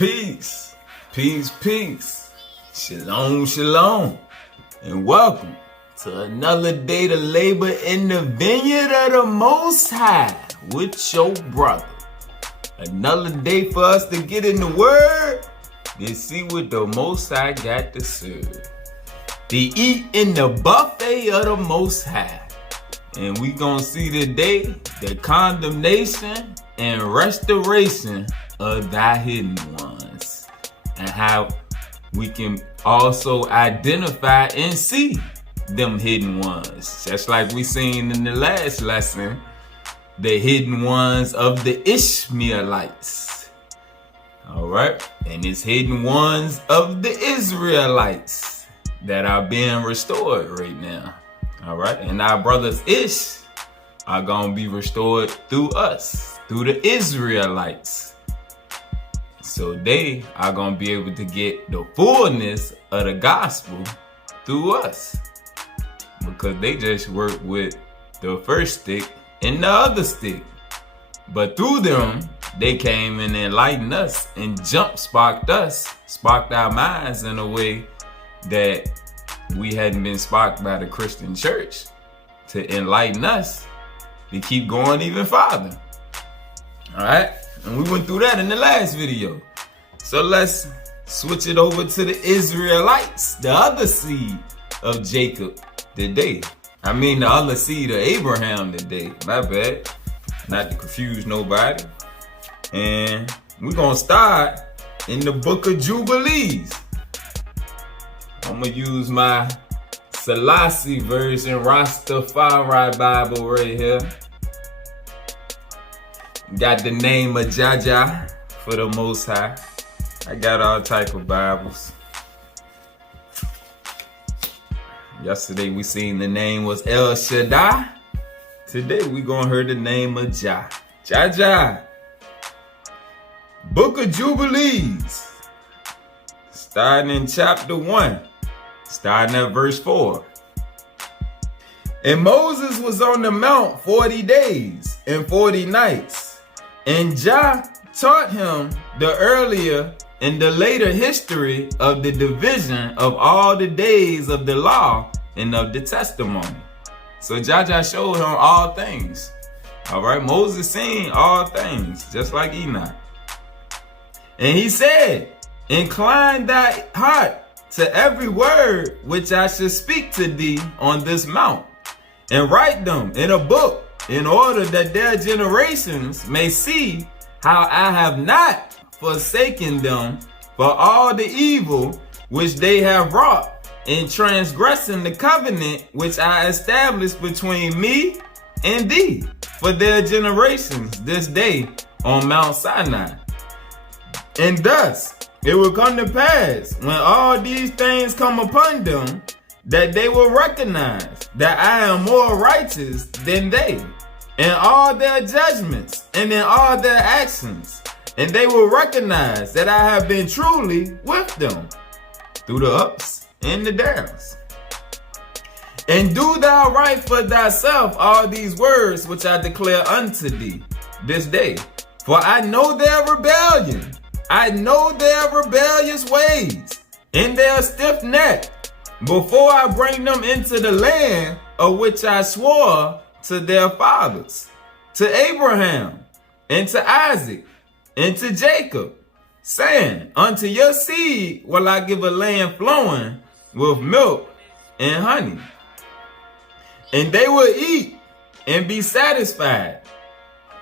Peace, peace, peace. Shalom, shalom. And welcome to another day to labor in the vineyard of the Most High with your brother. Another day for us to get in the Word and see what the Most High got to serve. To eat in the buffet of the Most High. And we gonna see today the condemnation and restoration of thy hidden ones, and how we can also identify and see them hidden ones, just like we seen in the last lesson, the hidden ones of the Ishmaelites. All right, and it's hidden ones of the Israelites that are being restored right now. All right, and our brothers Ish are gonna be restored through us, through the Israelites. So they are going to be able to get the fullness of the gospel through us. Because they just work with the first stick and the other stick. But through them, they came and enlightened us and sparked our minds in a way that we hadn't been sparked by the Christian church, to enlighten us to keep going even farther. All right? And we went through that in the last video. So let's switch it over to the Israelites, the other seed of Jacob today. The other seed of Abraham today. My bad. Not to confuse nobody. And we're going to start in the book of Jubilees. I'm going to use my Selassie version, Rastafari Bible right here. Got the name of Jaja for the Most High. I got all type of Bibles. Yesterday we seen the name was El Shaddai. Today we gonna hear the name of Jah. Jaja. Book of Jubilees. Starting in chapter 1. Starting at verse 4. And Moses was on the mount 40 days and 40 nights. And Jah taught him the earlier and the later history of the division of all the days of the law and of the testimony. So Jah showed him all things. All right, Moses seen all things, just like Enoch. And he said, incline thy heart to every word which I shall speak to thee on this mount, and write them in a book, in order that their generations may see how I have not forsaken them for all the evil which they have wrought in transgressing the covenant which I established between me and thee for their generations this day on Mount Sinai. And thus it will come to pass, when all these things come upon them, that they will recognize that I am more righteous than they in all their judgments and in all their actions. And they will recognize that I have been truly with them through the ups and the downs. And do thou write for thyself all these words which I declare unto thee this day. For I know their rebellion. I know their rebellious ways and their stiff neck, before I bring them into the land of which I swore to their fathers, to Abraham and to Isaac and to Jacob, saying, unto your seed will I give a land flowing with milk and honey. And they will eat and be satisfied.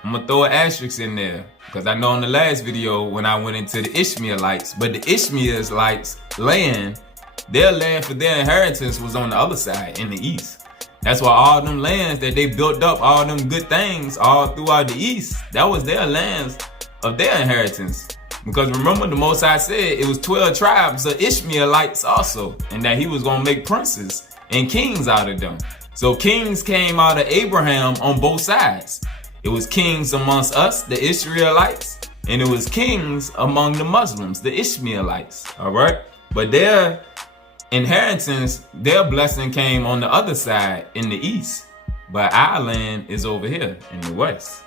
I'm going to throw an asterisk in there, because I know in the last video when I went into the Ishmaelites, but the Ishmaelites land, their land for their inheritance was on the other side, in the east. That's why all them lands that they built up, all them good things all throughout the east, that was their lands of their inheritance. Because remember, the Most High said it was 12 tribes of Ishmaelites also, and that he was going to make princes and kings out of them. So kings came out of Abraham on both sides. It was kings amongst us, the Israelites, and it was kings among the Muslims, the Ishmaelites. All right, but their inheritance, their blessing came on the other side in the east, but our land is over here in the west.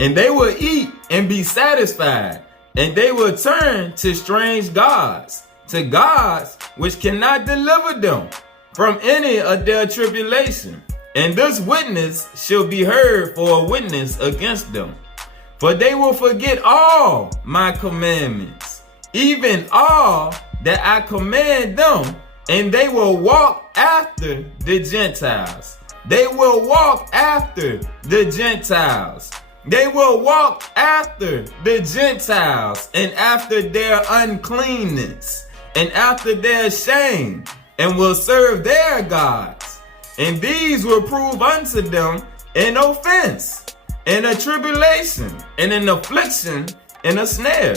And they will eat and be satisfied, and they will turn to strange gods, to gods which cannot deliver them from any of their tribulation. And this witness shall be heard for a witness against them. For they will forget all my commandments, even all that I command them, and they will walk after the Gentiles. They will walk after the Gentiles. They will walk after the Gentiles, and after their uncleanness, and after their shame, and will serve their gods. And these will prove unto them an offense, and a tribulation, and an affliction, and a snare.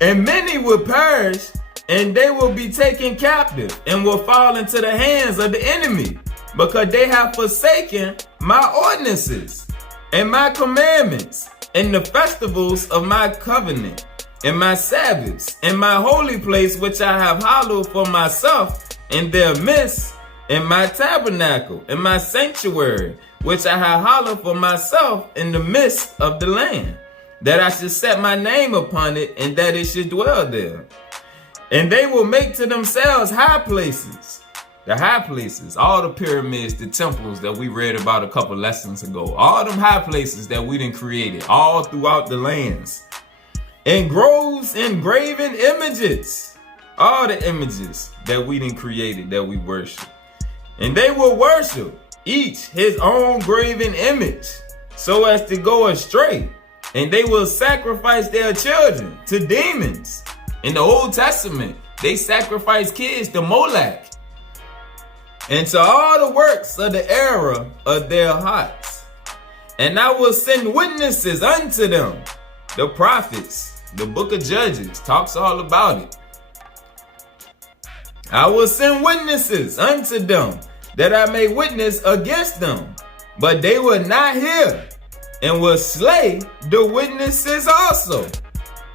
And many will perish, and they will be taken captive, and will fall into the hands of the enemy, because they have forsaken my ordinances, and my commandments, and the festivals of my covenant, and my Sabbaths, and my holy place which I have hallowed for myself in their midst, and my tabernacle, and my sanctuary, which I have hallowed for myself in the midst of the land, that I should set my name upon it, and that it should dwell there. And they will make to themselves high places. The high places, all the pyramids, the temples that we read about a couple lessons ago, all them high places that we done created all throughout the lands. And groves and graven images, all the images that we done created that we worship. And they will worship each his own graven image, so as to go astray. And they will sacrifice their children to demons. In the Old Testament, they sacrificed kids to Molech, and to all the works of the error of their hearts. And I will send witnesses unto them, the prophets. The book of Judges talks all about it. I will send witnesses unto them, that I may witness against them, but they will not hear, and will slay the witnesses also.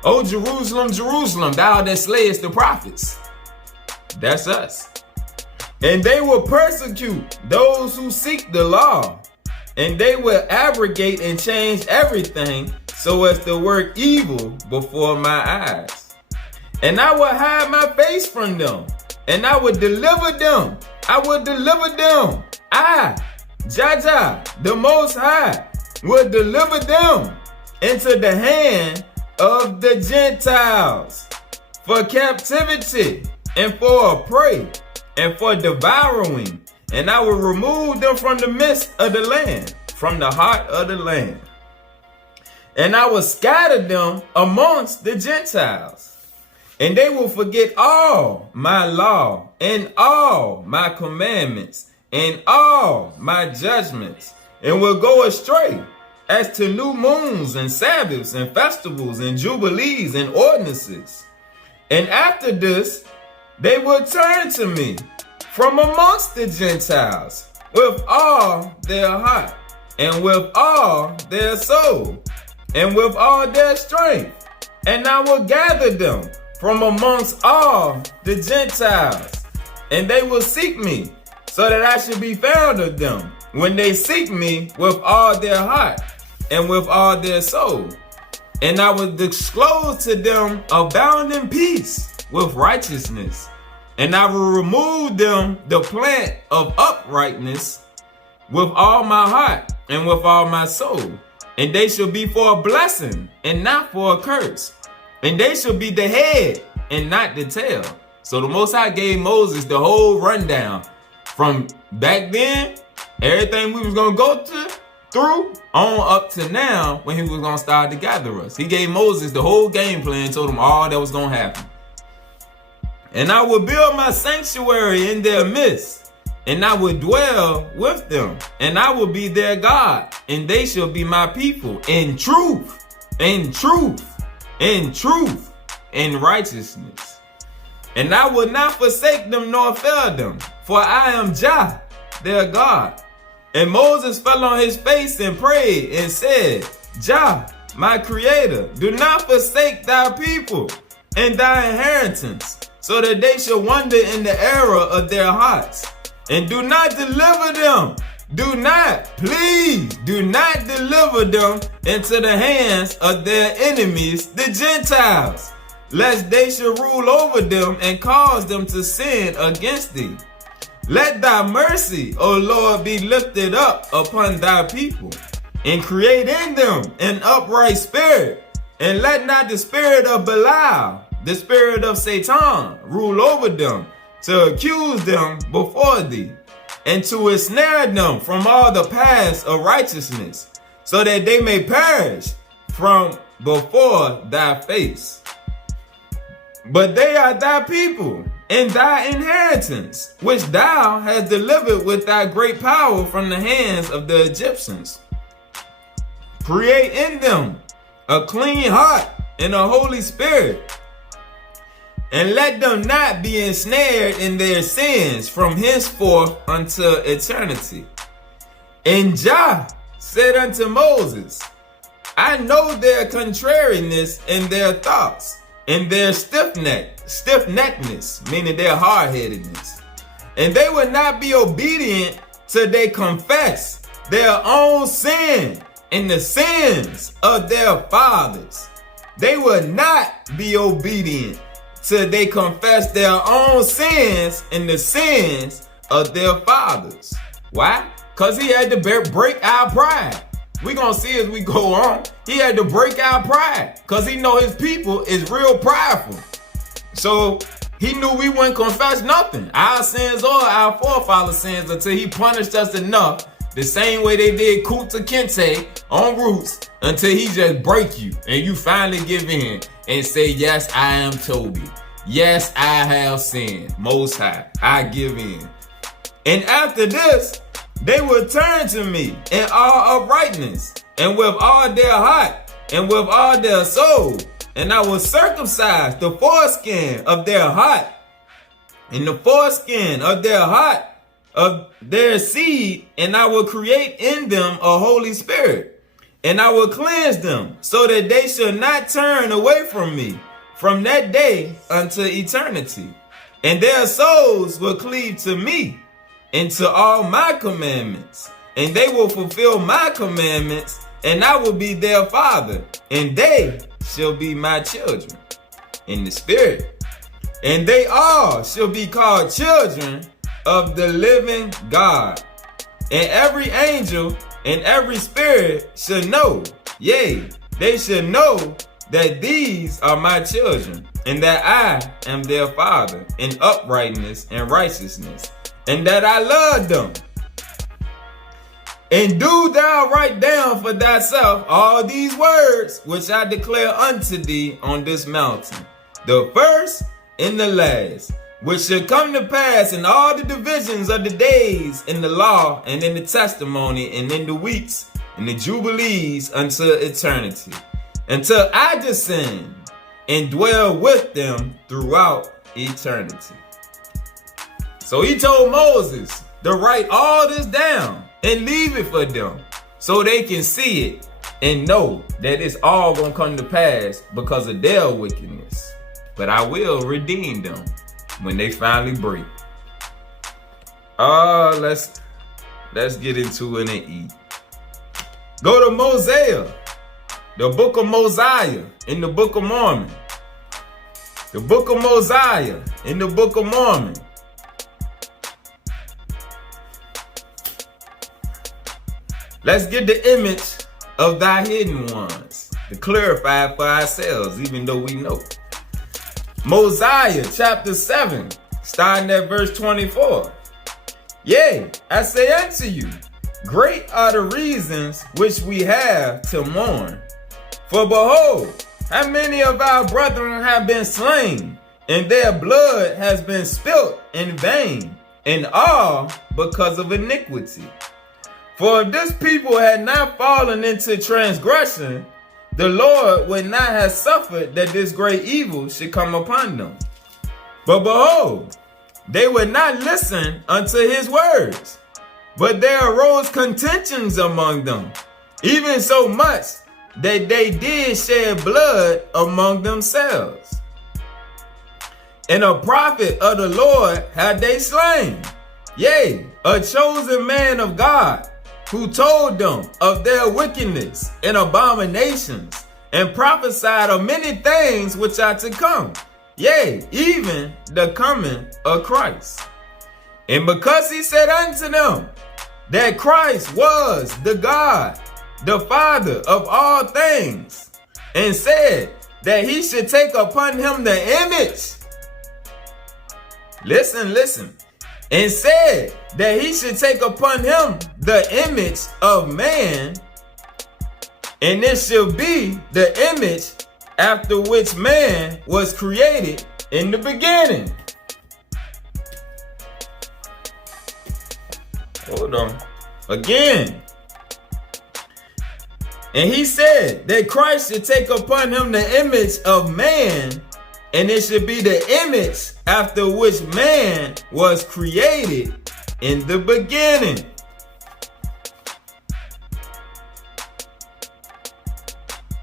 O Jerusalem, Jerusalem, thou that slayest the prophets. That's us. And they will persecute those who seek the law, and they will abrogate and change everything, so as to work evil before my eyes. And I will hide my face from them, and I will deliver them. I will deliver them. I, Jah, the Most High, will deliver them into the hand of the Gentiles for captivity, and for a prey, and for devouring. And I will remove them from the midst of the land, from the heart of the land. And I will scatter them amongst the Gentiles. And they will forget all my law, and all my commandments, and all my judgments, and will go astray as to new moons, and Sabbaths, and festivals, and jubilees, and ordinances. And after this, they will turn to me from amongst the Gentiles with all their heart, and with all their soul, and with all their strength. And I will gather them from amongst all the Gentiles, and they will seek me, so that I should be found of them, when they seek me with all their heart, and with all their soul. And I will disclose to them abounding peace with righteousness. And I will remove them the plant of uprightness with all my heart and with all my soul. And they shall be for a blessing and not for a curse. And they shall be the head and not the tail. So the Most High gave Moses the whole rundown from back then, everything we was going to go through on up to now, when he was going to start to gather us. He gave Moses the whole game plan, told him all that was going to happen. And I will build my sanctuary in their midst, and I will dwell with them, and I will be their God, and they shall be my people in truth, in truth, in truth, in righteousness. And I will not forsake them nor fail them, for I am Jah, their God. And Moses fell on his face and prayed and said, Jah, my creator, do not forsake thy people and thy inheritance, so that they shall wander in the error of their hearts. And do not deliver them please do not deliver them into the hands of their enemies, the Gentiles, lest they should rule over them and cause them to sin against thee. Let thy mercy, O Lord, be lifted up upon thy people, and create in them an upright spirit, and let not the spirit of Belial, the spirit of Satan, rule over them, to accuse them before thee, and to ensnare them from all the paths of righteousness, so that they may perish from before thy face. But they are thy people, and thy inheritance, which thou hast delivered with thy great power from the hands of the Egyptians. Create in them a clean heart and a holy spirit, and let them not be ensnared in their sins from henceforth unto eternity. And Jah said unto Moses, I know their contrariness and their thoughts, and their stiff-neckedness, meaning their hard-headedness. And they will not be obedient till they confess their own sin and the sins of their fathers. They will not be obedient till they confess their own sins and the sins of their fathers. Why? Because he had to break our pride. We're going to see as we go on. He had to break our pride because he know his people is real prideful. So he knew we wouldn't confess nothing, our sins or our forefathers' sins, until he punished us enough, the same way they did Kuta Kinte on Roots, until he just break you and you finally give in and say, yes, I am Toby. Yes, I have sinned. Most High, I give in. And after this, they will turn to me in all uprightness, and with all their heart, and with all their soul, and I will circumcise the foreskin of their heart, and the foreskin of their heart of their seed, and I will create in them a holy spirit, and I will cleanse them, so that they shall not turn away from me from that day unto eternity. And their souls will cleave to me, and to all my commandments, and they will fulfill my commandments, and I will be their father, and they shall be my children in the spirit. And they all shall be called children of the living God. And every angel and every spirit shall know, yea, they shall know that these are my children, and that I am their father in uprightness and righteousness, and that I love them. And do thou write down for thyself all these words which I declare unto thee on this mountain, the first and the last, which shall come to pass in all the divisions of the days, in the law and in the testimony, and in the weeks and the jubilees, unto eternity, until I descend and dwell with them throughout eternity. So he told Moses to write all this down and leave it for them, so they can see it and know that it's all going to come to pass because of their wickedness. But I will redeem them when they finally break. Let's get into it and eat. Go to Mosiah, the book of Mosiah in the book of Mormon. The book of Mosiah in the book of Mormon. Let's get the image of thy hidden ones to clarify for ourselves, even though we know. Mosiah chapter 7, starting at verse 24. Yea, I say unto you, great are the reasons which we have to mourn. For behold, how many of our brethren have been slain, and their blood has been spilt in vain, and all because of iniquity. For if this people had not fallen into transgression, the Lord would not have suffered that this great evil should come upon them. But behold, they would not listen unto his words, but there arose contentions among them, even so much that they did shed blood among themselves. And a prophet of the Lord had they slain, yea, a chosen man of God, who told them of their wickedness and abominations, and prophesied of many things which are to come, yea, even the coming of Christ. And because he said unto them that Christ was the God, the Father of all things, and said that he should take upon him the image, listen, and said that he should take upon him the image of man, and it shall be the image after which man was created in the beginning. Hold on. Again. And he said that Christ should take upon him the image of man, and it should be the image after which man was created in the beginning.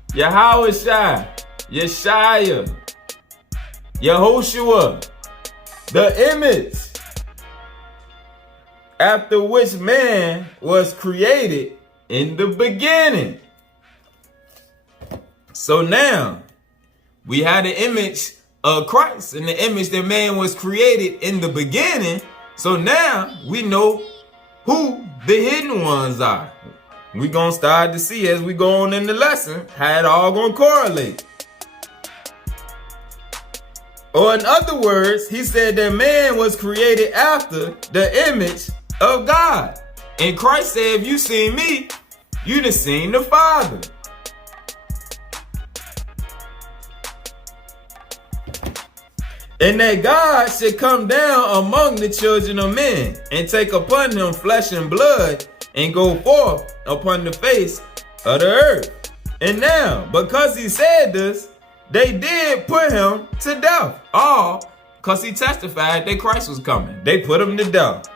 Yahushua, Yeshaya, Yehoshua, the image after which man was created in the beginning. So now we had the image of Christ and the image that man was created in the beginning. So now we know who the hidden ones are. We're going to start to see as we go on in the lesson how it all going to correlate. Or in other words, he said that man was created after the image of God. And Christ said, if you seen me, you done seen the Father. And that God should come down among the children of men and take upon him flesh and blood and go forth upon the face of the earth. And now, because he said this, they did put him to death. All because he testified that Christ was coming. They put him to death.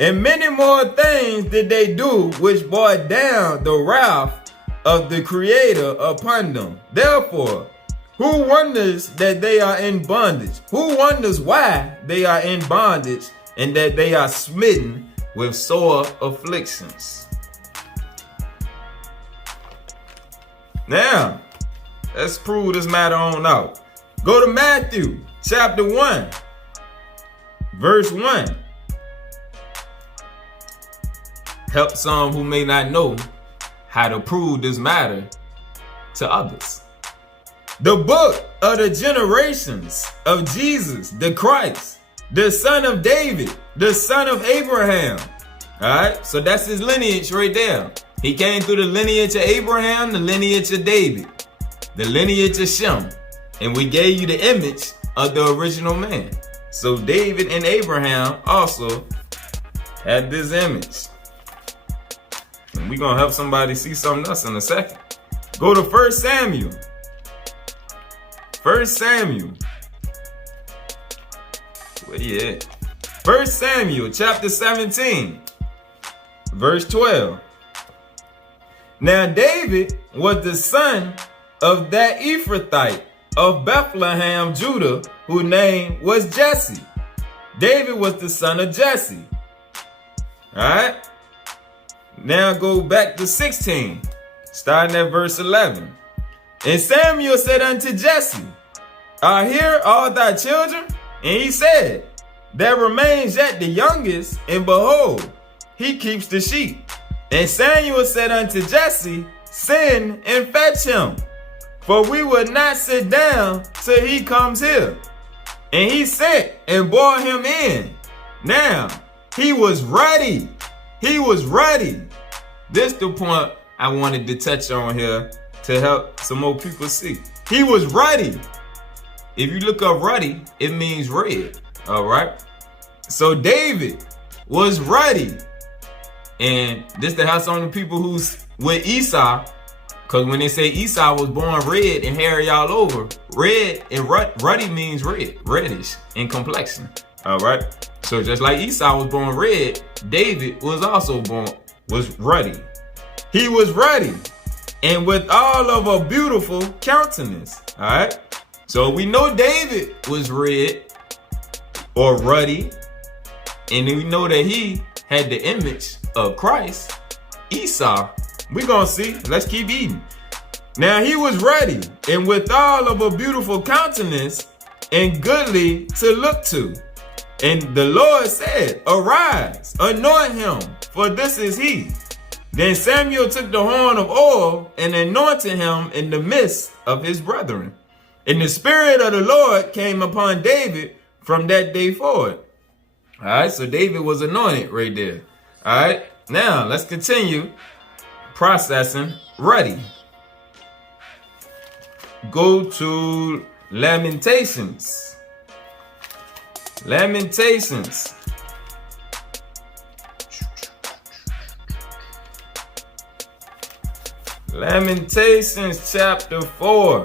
And many more things did they do which brought down the wrath of the Creator upon them. Therefore, who wonders that they are in bondage? Who wonders why they are in bondage and that they are smitten with sore afflictions? Now, let's prove this matter on out. Go to Matthew chapter 1, verse 1. Help some who may not know how to prove this matter to others. The book of the generations of Jesus, the Christ, the son of David, the son of Abraham. All right, so that's his lineage right there. He came through the lineage of Abraham, the lineage of David, the lineage of Shem. And we gave you the image of the original man. So David and Abraham also had this image. And we're going to help somebody see something else in a second. Go to 1 Samuel. 1 Samuel. Where you at? 1 Samuel chapter 17, verse 12. Now David was the son of that Ephrathite of Bethlehem, Judah, whose name was Jesse. David was the son of Jesse. All right. Now go back to 16, starting at verse 11. And Samuel said unto Jesse, are here all thy children? And he said, there remains yet the youngest, and behold, he keeps the sheep. And Samuel said unto Jesse, send and fetch him, for we will not sit down till he comes here. And he sent and brought him in. Now, he was ready. He was ready. This is the point I wanted to touch on here to help some more people see. He was ready. If you look up ready, it means red. All right. So David was ready. And this to help some of the people who's with Esau. Because when they say Esau was born red and hairy all over, red and ruddy means red, reddish in complexion. All right. So just like Esau was born red, David was also was ruddy. He was ruddy and with all of a beautiful countenance. All right. So we know David was red or ruddy, and we know that he had the image of Christ. Esau, we're going to see. Let's keep eating. Now he was ready, and withal of a beautiful countenance, and goodly to look to. And the Lord said, Arise, anoint him, for this is he. Then Samuel took the horn of oil and anointed him in the midst of his brethren. And the Spirit of the Lord came upon David from that day forward. All right, so David was anointed right there. All right, now let's continue processing. Ready. Go to Lamentations. Lamentations. Lamentations chapter 4.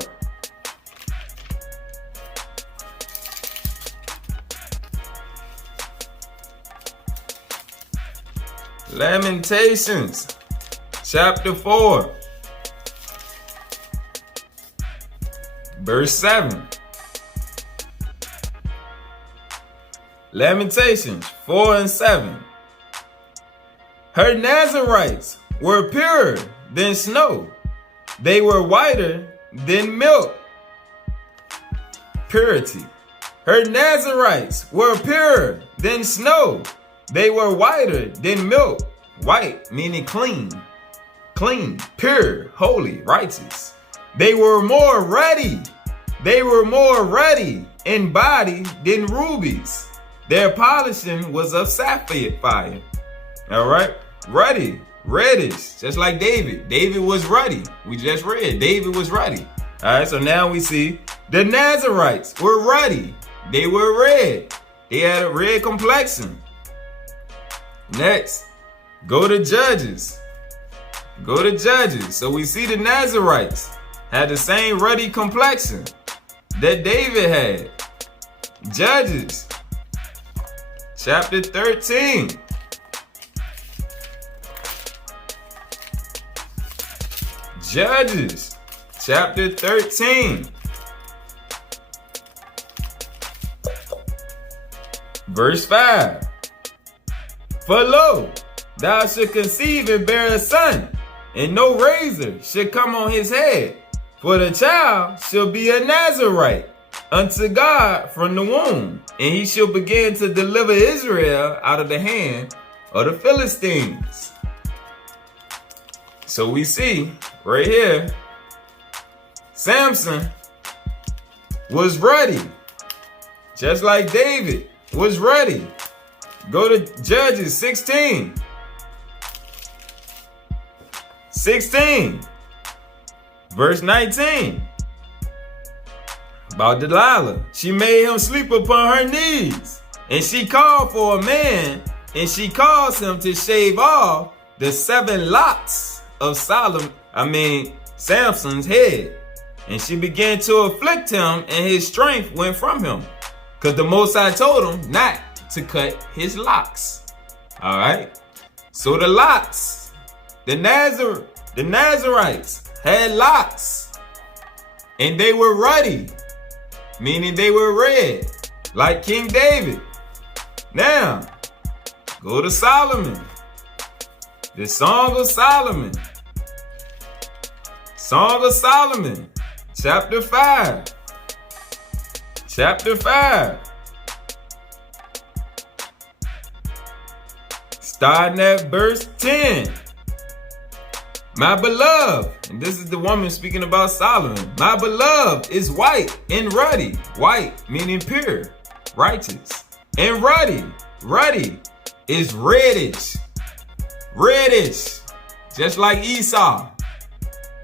Lamentations chapter 4. Verse 7. Lamentations 4 and 7. Her Nazarites were purer than snow. They were whiter than milk. Purity. Her Nazarites were purer than snow. They were whiter than milk. White meaning clean. Clean, pure, holy, righteous. They were more ruddy. They were more ruddy in body than rubies. Their polishing was of sapphire fire. All right, ruddy, reddish, just like David. David was ruddy. We just read David was ruddy. All right, so now we see the Nazarites were ruddy. They were red. They had a red complexion. Next, go to Judges. Go to Judges. So we see the Nazarites had the same ruddy complexion that David had. Judges chapter 13. Judges chapter 13. Verse 5. For lo, thou shalt conceive and bear a son, and no razor shall come on his head. For the child shall be a Nazarite unto God from the womb, and he shall begin to deliver Israel out of the hand of the Philistines. So we see right here, Samson was ready, just like David was ready. Go to Judges 16. 16. Verse 19. About Delilah. She made him sleep upon her knees. And she called for a man. And she caused him to shave off the 7 locks of Samson's head. And she began to afflict him, and his strength went from him. Because the Most High told him not to cut his locks. All right. So the locks, the Nazarites had locks, and they were ruddy, meaning they were red, like King David. Now, go to Solomon. The Song of Solomon. Song of Solomon, chapter 5. Chapter 5. Starting at verse 10. My beloved, and this is the woman speaking about Solomon. My beloved is white and ruddy. White meaning pure, righteous. And ruddy. Ruddy is reddish. Reddish. Just like Esau.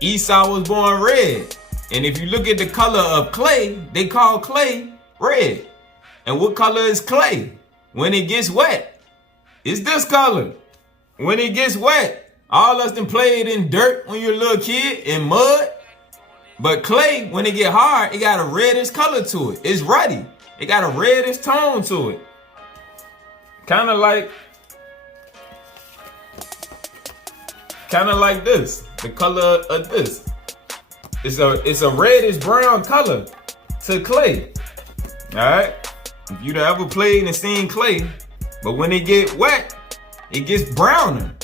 Esau was born red. And if you look at the color of clay, they call clay red. And what color is clay? When it gets wet, it's this color. When it gets wet, all us done played in dirt when you're a little kid, in mud. But clay, when it get hard, it got a reddish color to it. It's ruddy. It got a reddish tone to it. Kind of like this. The color of this. It's a reddish brown color to clay. All right. If you ever played and seen clay, but when it get wet, it gets browner.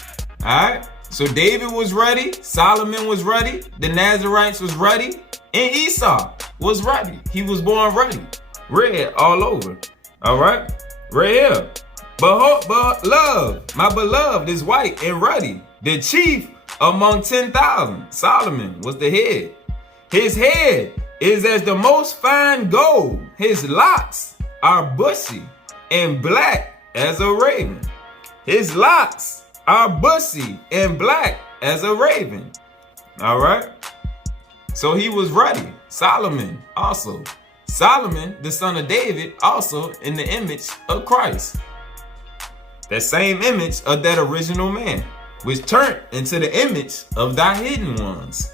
All right. So David was ready. Solomon was ready. The Nazarites was ready. And Esau was ready. He was born ready. Red all over. All right. Right here. But love, my beloved, is white and ruddy. The chief among 10,000. Solomon was the head. His head is as the most fine gold. His locks are bushy and black as a raven. His locks are bushy and black as a raven. All right. So he was ready. Solomon also. Solomon, the son of David, also in the image of Christ. That same image of that original man, which turned into the image of thy hidden ones.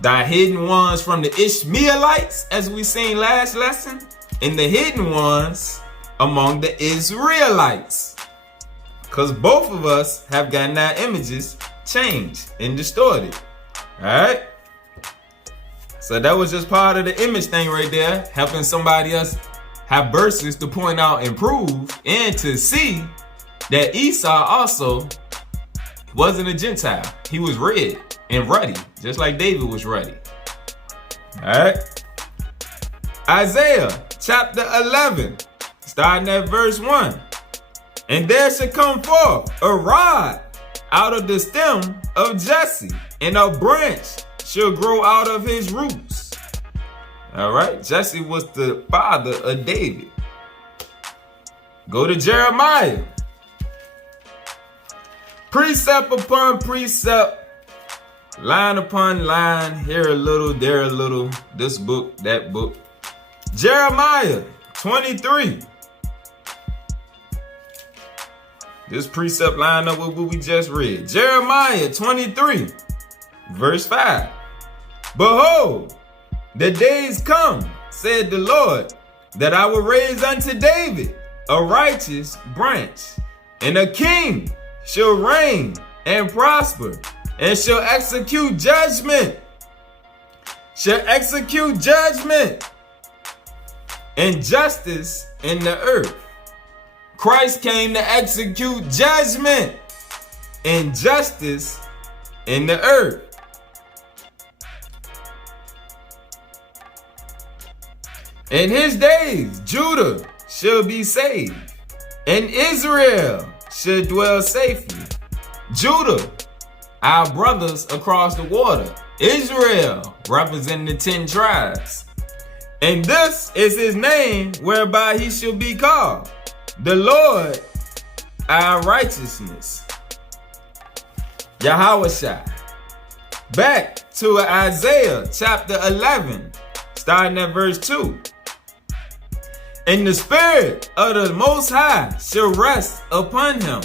Thy hidden ones from the Ishmaelites, as we seen last lesson, and the hidden ones among the Israelites. Because both of us have gotten our images changed and distorted. All right? So that was just part of the image thing right there, helping somebody else have verses to point out and prove, and to see that Esau also wasn't a Gentile. He was red and ruddy, just like David was ruddy. All right. Isaiah chapter 11, starting at verse 1. And there shall come forth a rod out of the stem of Jesse, and a branch shall grow out of his roots. All right. Jesse was the father of David. Go to Jeremiah. Precept upon precept, line upon line, here a little, there a little, this book, that book. Jeremiah 23. This precept line up with what we just read. Jeremiah 23, verse 5. Behold, the days come, said the Lord, that I will raise unto David a righteous branch, and a king shall reign and prosper, and shall execute judgment. Shall execute judgment and justice in the earth. Christ came to execute judgment and justice in the earth. In his days, Judah shall be saved, and Israel shall dwell safely. Judah, our brothers across the water. Israel, representing the 10 tribes. And this is his name whereby he shall be called, the Lord, our righteousness. Yahushua. Back to Isaiah chapter 11, starting at verse 2. And the Spirit of the Most High shall rest upon him,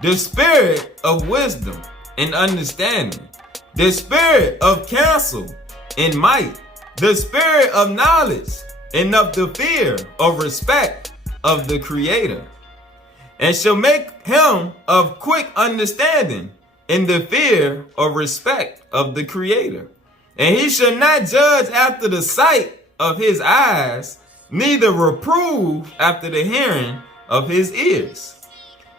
the Spirit of wisdom and understanding, the Spirit of counsel and might, the Spirit of knowledge and of the fear of respect of the Creator, and shall make him of quick understanding in the fear of respect of the Creator. And he shall not judge after the sight of his eyes, neither reprove after the hearing of his ears.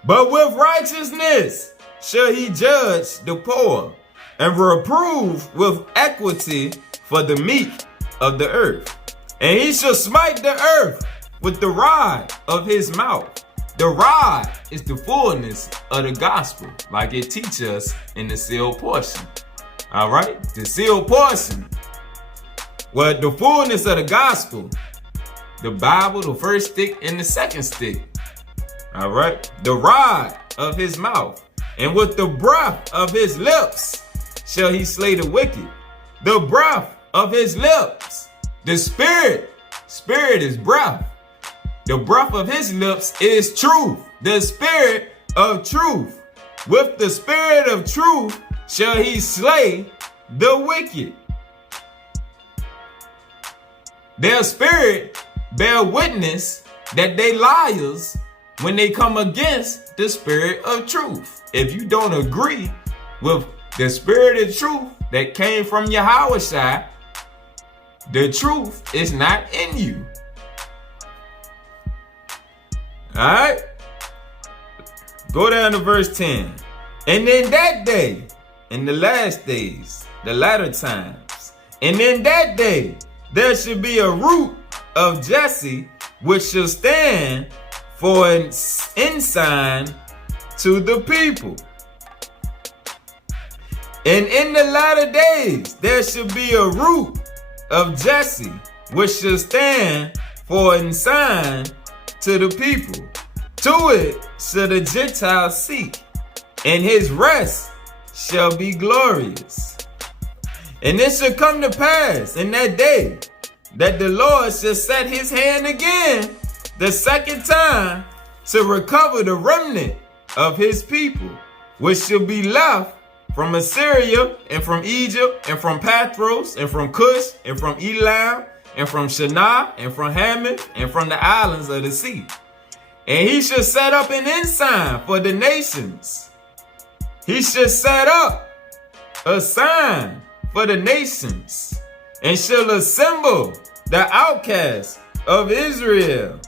But with righteousness shall he judge the poor, and reprove with equity for the meek of the earth. And he shall smite the earth with the rod of his mouth. The rod is the fullness of the gospel, like it teaches us in the sealed portion. All right, the sealed portion. Well, the fullness of the gospel, the Bible, the first stick and the second stick. All right, the rod of his mouth, and with the breath of his lips shall he slay the wicked. The breath of his lips, the spirit is breath. The breath of his lips is truth, the spirit of truth. With the spirit of truth shall he slay the wicked. Their spirit bear witness that they liars when they come against the spirit of truth. If you don't agree with the spirit of truth that came from Yahushua, the truth is not in you. All right. Go down to verse 10. And in that day, in the last days, the latter times, and in that day, there should be a root of Jesse, which shall stand for an ensign to the people. And in the latter days, there shall be a root of Jesse, which shall stand for an ensign to the people. To it shall the Gentiles seek, and his rest shall be glorious. And it shall come to pass in that day that the Lord shall set his hand again the second time to recover the remnant of his people, which shall be left from Assyria and from Egypt and from Pathros and from Cush and from Elam and from Shinar and from Hamath and from the islands of the sea. And he shall set up an ensign for the nations. He shall set up a sign for the nations, and shall assemble the outcasts of Israel,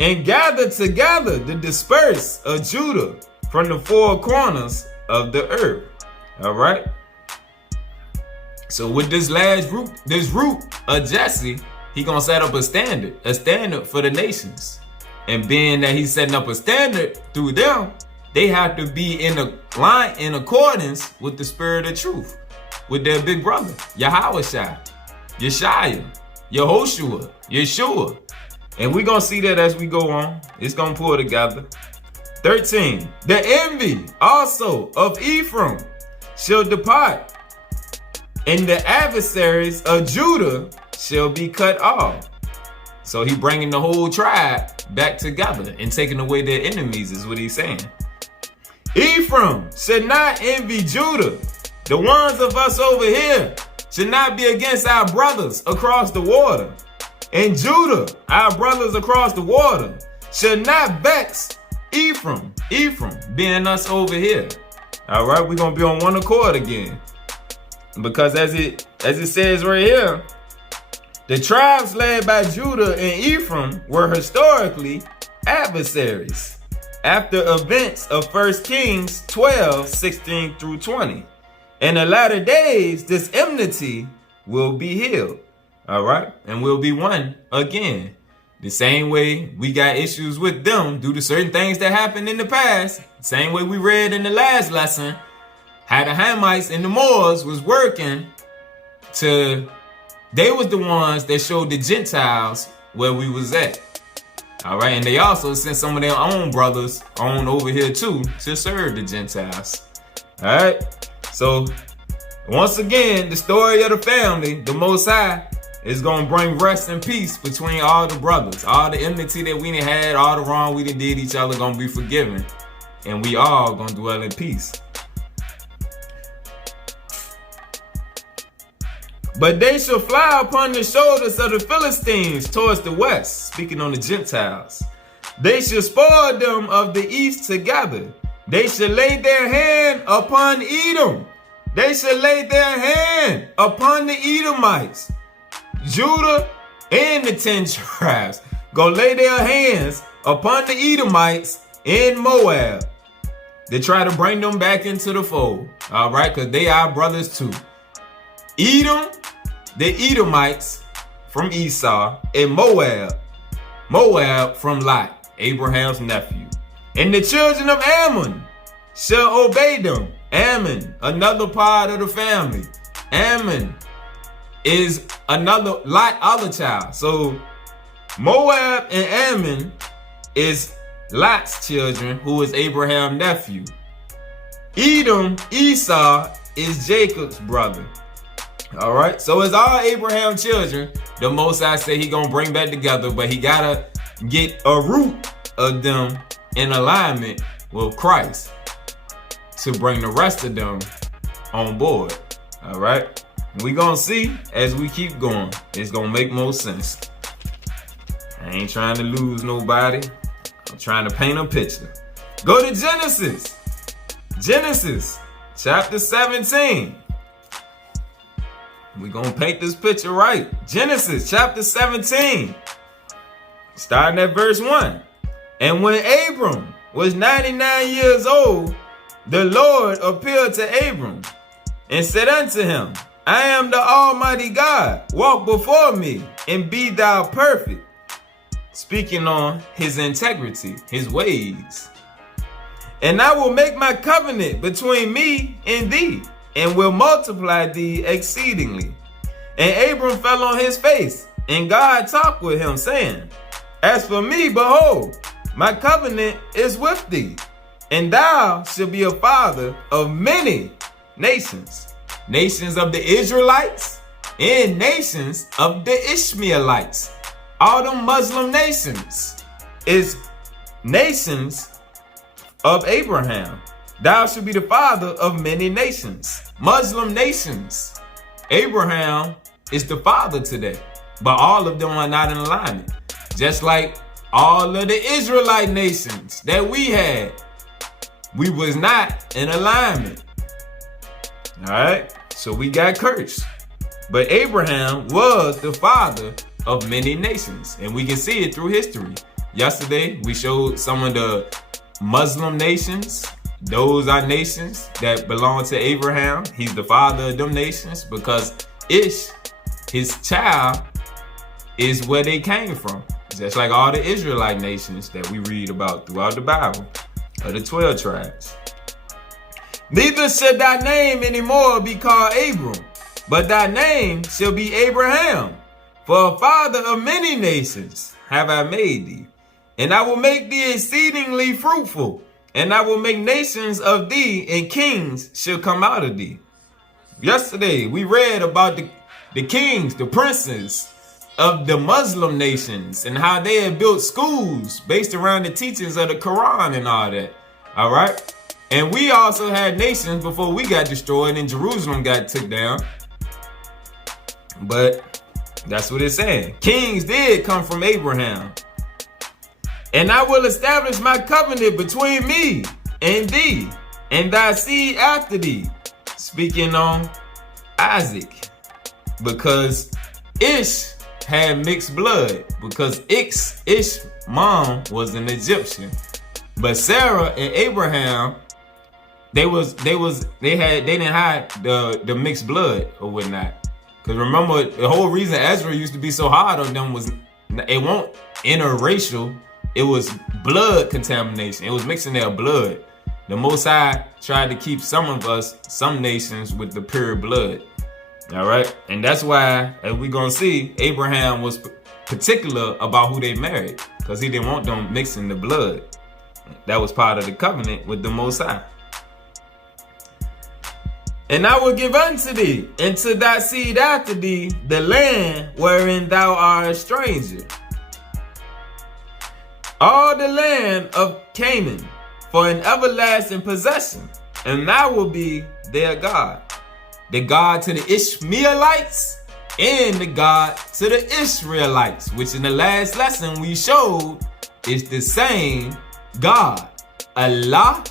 and gather together the dispersed of Judah from the four corners of the earth. All right. So with this root of Jesse, he gonna set up a standard for the nations. And being that he's setting up a standard through them, they have to be in accordance with the spirit of truth, with their big brother, Yahushua, Yeshaya, Yehoshua, Yeshua. And we're going to see that as we go on. It's going to pull together. 13. The envy also of Ephraim shall depart, and the adversaries of Judah shall be cut off. So he bringing the whole tribe back together and taking away their enemies is what he's saying. Ephraim should not envy Judah. The ones of us over here should not be against our brothers across the water. And Judah, our brothers across the water, should not vex Ephraim being us over here. All right, we're going to be on one accord again. Because as it says right here, the tribes led by Judah and Ephraim were historically adversaries after events of 1 Kings 12:16 through 20. In the latter days, this enmity will be healed. All right. And we'll be one again. The same way we got issues with them due to certain things that happened in the past. Same way we read in the last lesson, how the Hamites and the Moors was working they was the ones that showed the Gentiles where we was at. All right. And they also sent some of their own brothers on over here too to serve the Gentiles. All right. So once again, the story of the family, the Most High, is going to bring rest and peace between all the brothers. All the enmity that we done had, all the wrong we done did each other going to be forgiven. And we all going to dwell in peace. But they shall fly upon the shoulders of the Philistines towards the west, speaking on the Gentiles. They shall spoil them of the east together. They shall lay their hand upon Edom. They shall lay their hand upon the Edomites. Judah and the 10 tribes go lay their hands upon the Edomites in Moab. They try to bring them back into the fold. All right, because they are brothers too. Edom, the Edomites from Esau, and Moab from Lot, Abraham's nephew. And the children of Ammon shall obey them. Ammon, another part of the family. Ammon is another Lot other child. So Moab and Ammon is Lot's children, who is Abraham's nephew. Edom, Esau, is Jacob's brother. All right, so it's all Abraham's children. The Most High say he gonna bring back together, but he gotta get a root of them in alignment with Christ to bring the rest of them on board. All right, we gonna see as we keep going. It's gonna make more sense. I ain't trying to lose nobody. I'm trying to paint a picture. Go to Genesis chapter 17. We're going to paint this picture right. Genesis chapter 17, starting at verse 1. And when Abram was 99 years old, the Lord appeared to Abram and said unto him, I am the Almighty God. Walk before me and be thou perfect. Speaking on his integrity, his ways. And I will make my covenant between me and thee, and will multiply thee exceedingly. And Abram fell on his face, and God talked with him, saying, As for me, behold, my covenant is with thee, and thou shalt be a father of many nations. Nations of the Israelites and nations of the Ishmaelites. All the Muslim nations is nations of Abraham. Thou shalt be the father of many nations. Muslim nations. Abraham is the father today, but all of them are not in alignment. Just like all of the Israelite nations that we had, we was not in alignment. All right, so we got cursed. But Abraham was the father of many nations, and we can see it through history. Yesterday, we showed some of the Muslim nations. Those are nations that belong to Abraham. He's the father of them nations because Ish, his child, is where they came from. Just like all the Israelite nations that we read about throughout the Bible, of the 12 tribes. Neither shall thy name anymore be called Abram, but thy name shall be Abraham. For a father of many nations have I made thee. And I will make thee exceedingly fruitful. And I will make nations of thee, and kings shall come out of thee. Yesterday, we read about the kings, the princes of the Muslim nations, and how they had built schools based around the teachings of the Quran and all that. All right? And we also had nations before we got destroyed and Jerusalem got took down. But that's what it's saying. Kings did come from Abraham. And I will establish my covenant between me and thee, and thy seed after thee. Speaking on Isaac. Because Ish had mixed blood. Because Ish's mom was an Egyptian. But Sarah and Abraham, they didn't hide the mixed blood or whatnot. Because remember, the whole reason Ezra used to be so hard on them was it won't interracial. It was blood contamination. It was mixing their blood. The Most High tried to keep some of us, some nations, with the pure blood. All right? And that's why, as we're going to see, Abraham was particular about who they married. Because he didn't want them mixing the blood. That was part of the covenant with the Most High. And I will give unto thee, and to thy seed after thee, the land wherein thou art a stranger. All the land of Canaan for an everlasting possession, and thou will be their God. The God to the Ishmaelites and the God to the Israelites, which in the last lesson we showed is the same God. Allah,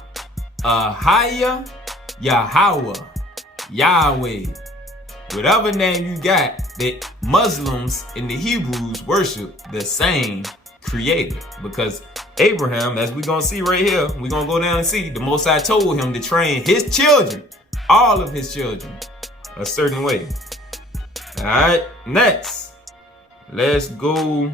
Ahaya, Yahweh, Yahweh. Whatever name you got, the Muslims and the Hebrews worship the same creator. Because Abraham, as we're going to see right here, we're going to go down and see, the Most High told him to train his children, all of his children, a certain way. All right, next, let's go.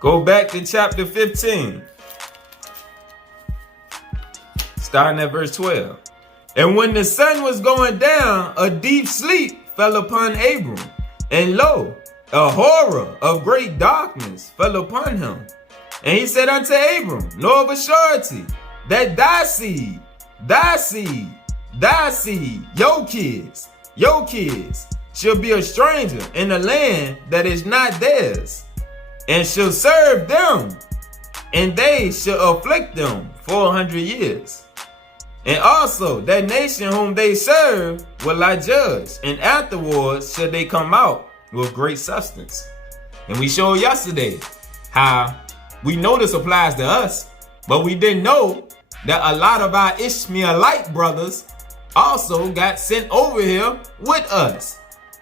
Go back to chapter 15. Starting at verse 12. And when the sun was going down, a deep sleep fell upon Abram. And lo, a horror of great darkness fell upon him. And he said unto Abram, know of a surety that thy seed, your kids, shall be a stranger in a land that is not theirs, and shall serve them, and they shall afflict them 400 years. And also that nation whom they serve will I judge, and afterwards shall they come out with great substance. And we showed yesterday how we know this applies to us, but we didn't know that a lot of our Ishmaelite brothers also got sent over here with us.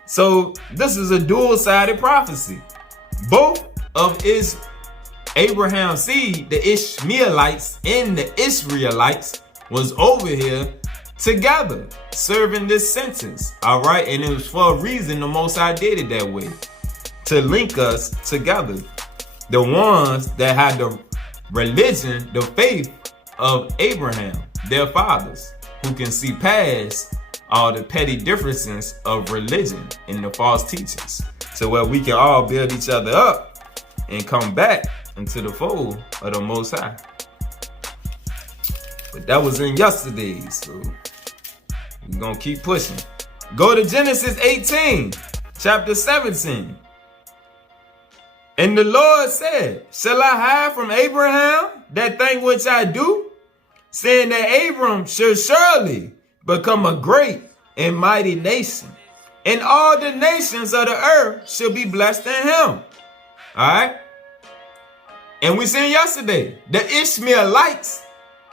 So this is a dual-sided prophecy. both of Abraham's seed, the Ishmaelites and the Israelites, was over here together serving this sentence. All right. And it was for a reason the Most High did it that way, to link us together. The ones that had the religion, the faith of Abraham, their fathers, who can see past all the petty differences of religion and the false teachings, so where we can all build each other up and come back into the fold of the Most High. But that was in yesterday's, so we're gonna keep pushing. Go to Genesis 18, chapter 17. And the Lord said, shall I hide from Abraham that thing which I do? Saying that Abram should surely become a great and mighty nation, and all the nations of the earth shall be blessed in him. All right. And we seen yesterday, the Ishmaelites,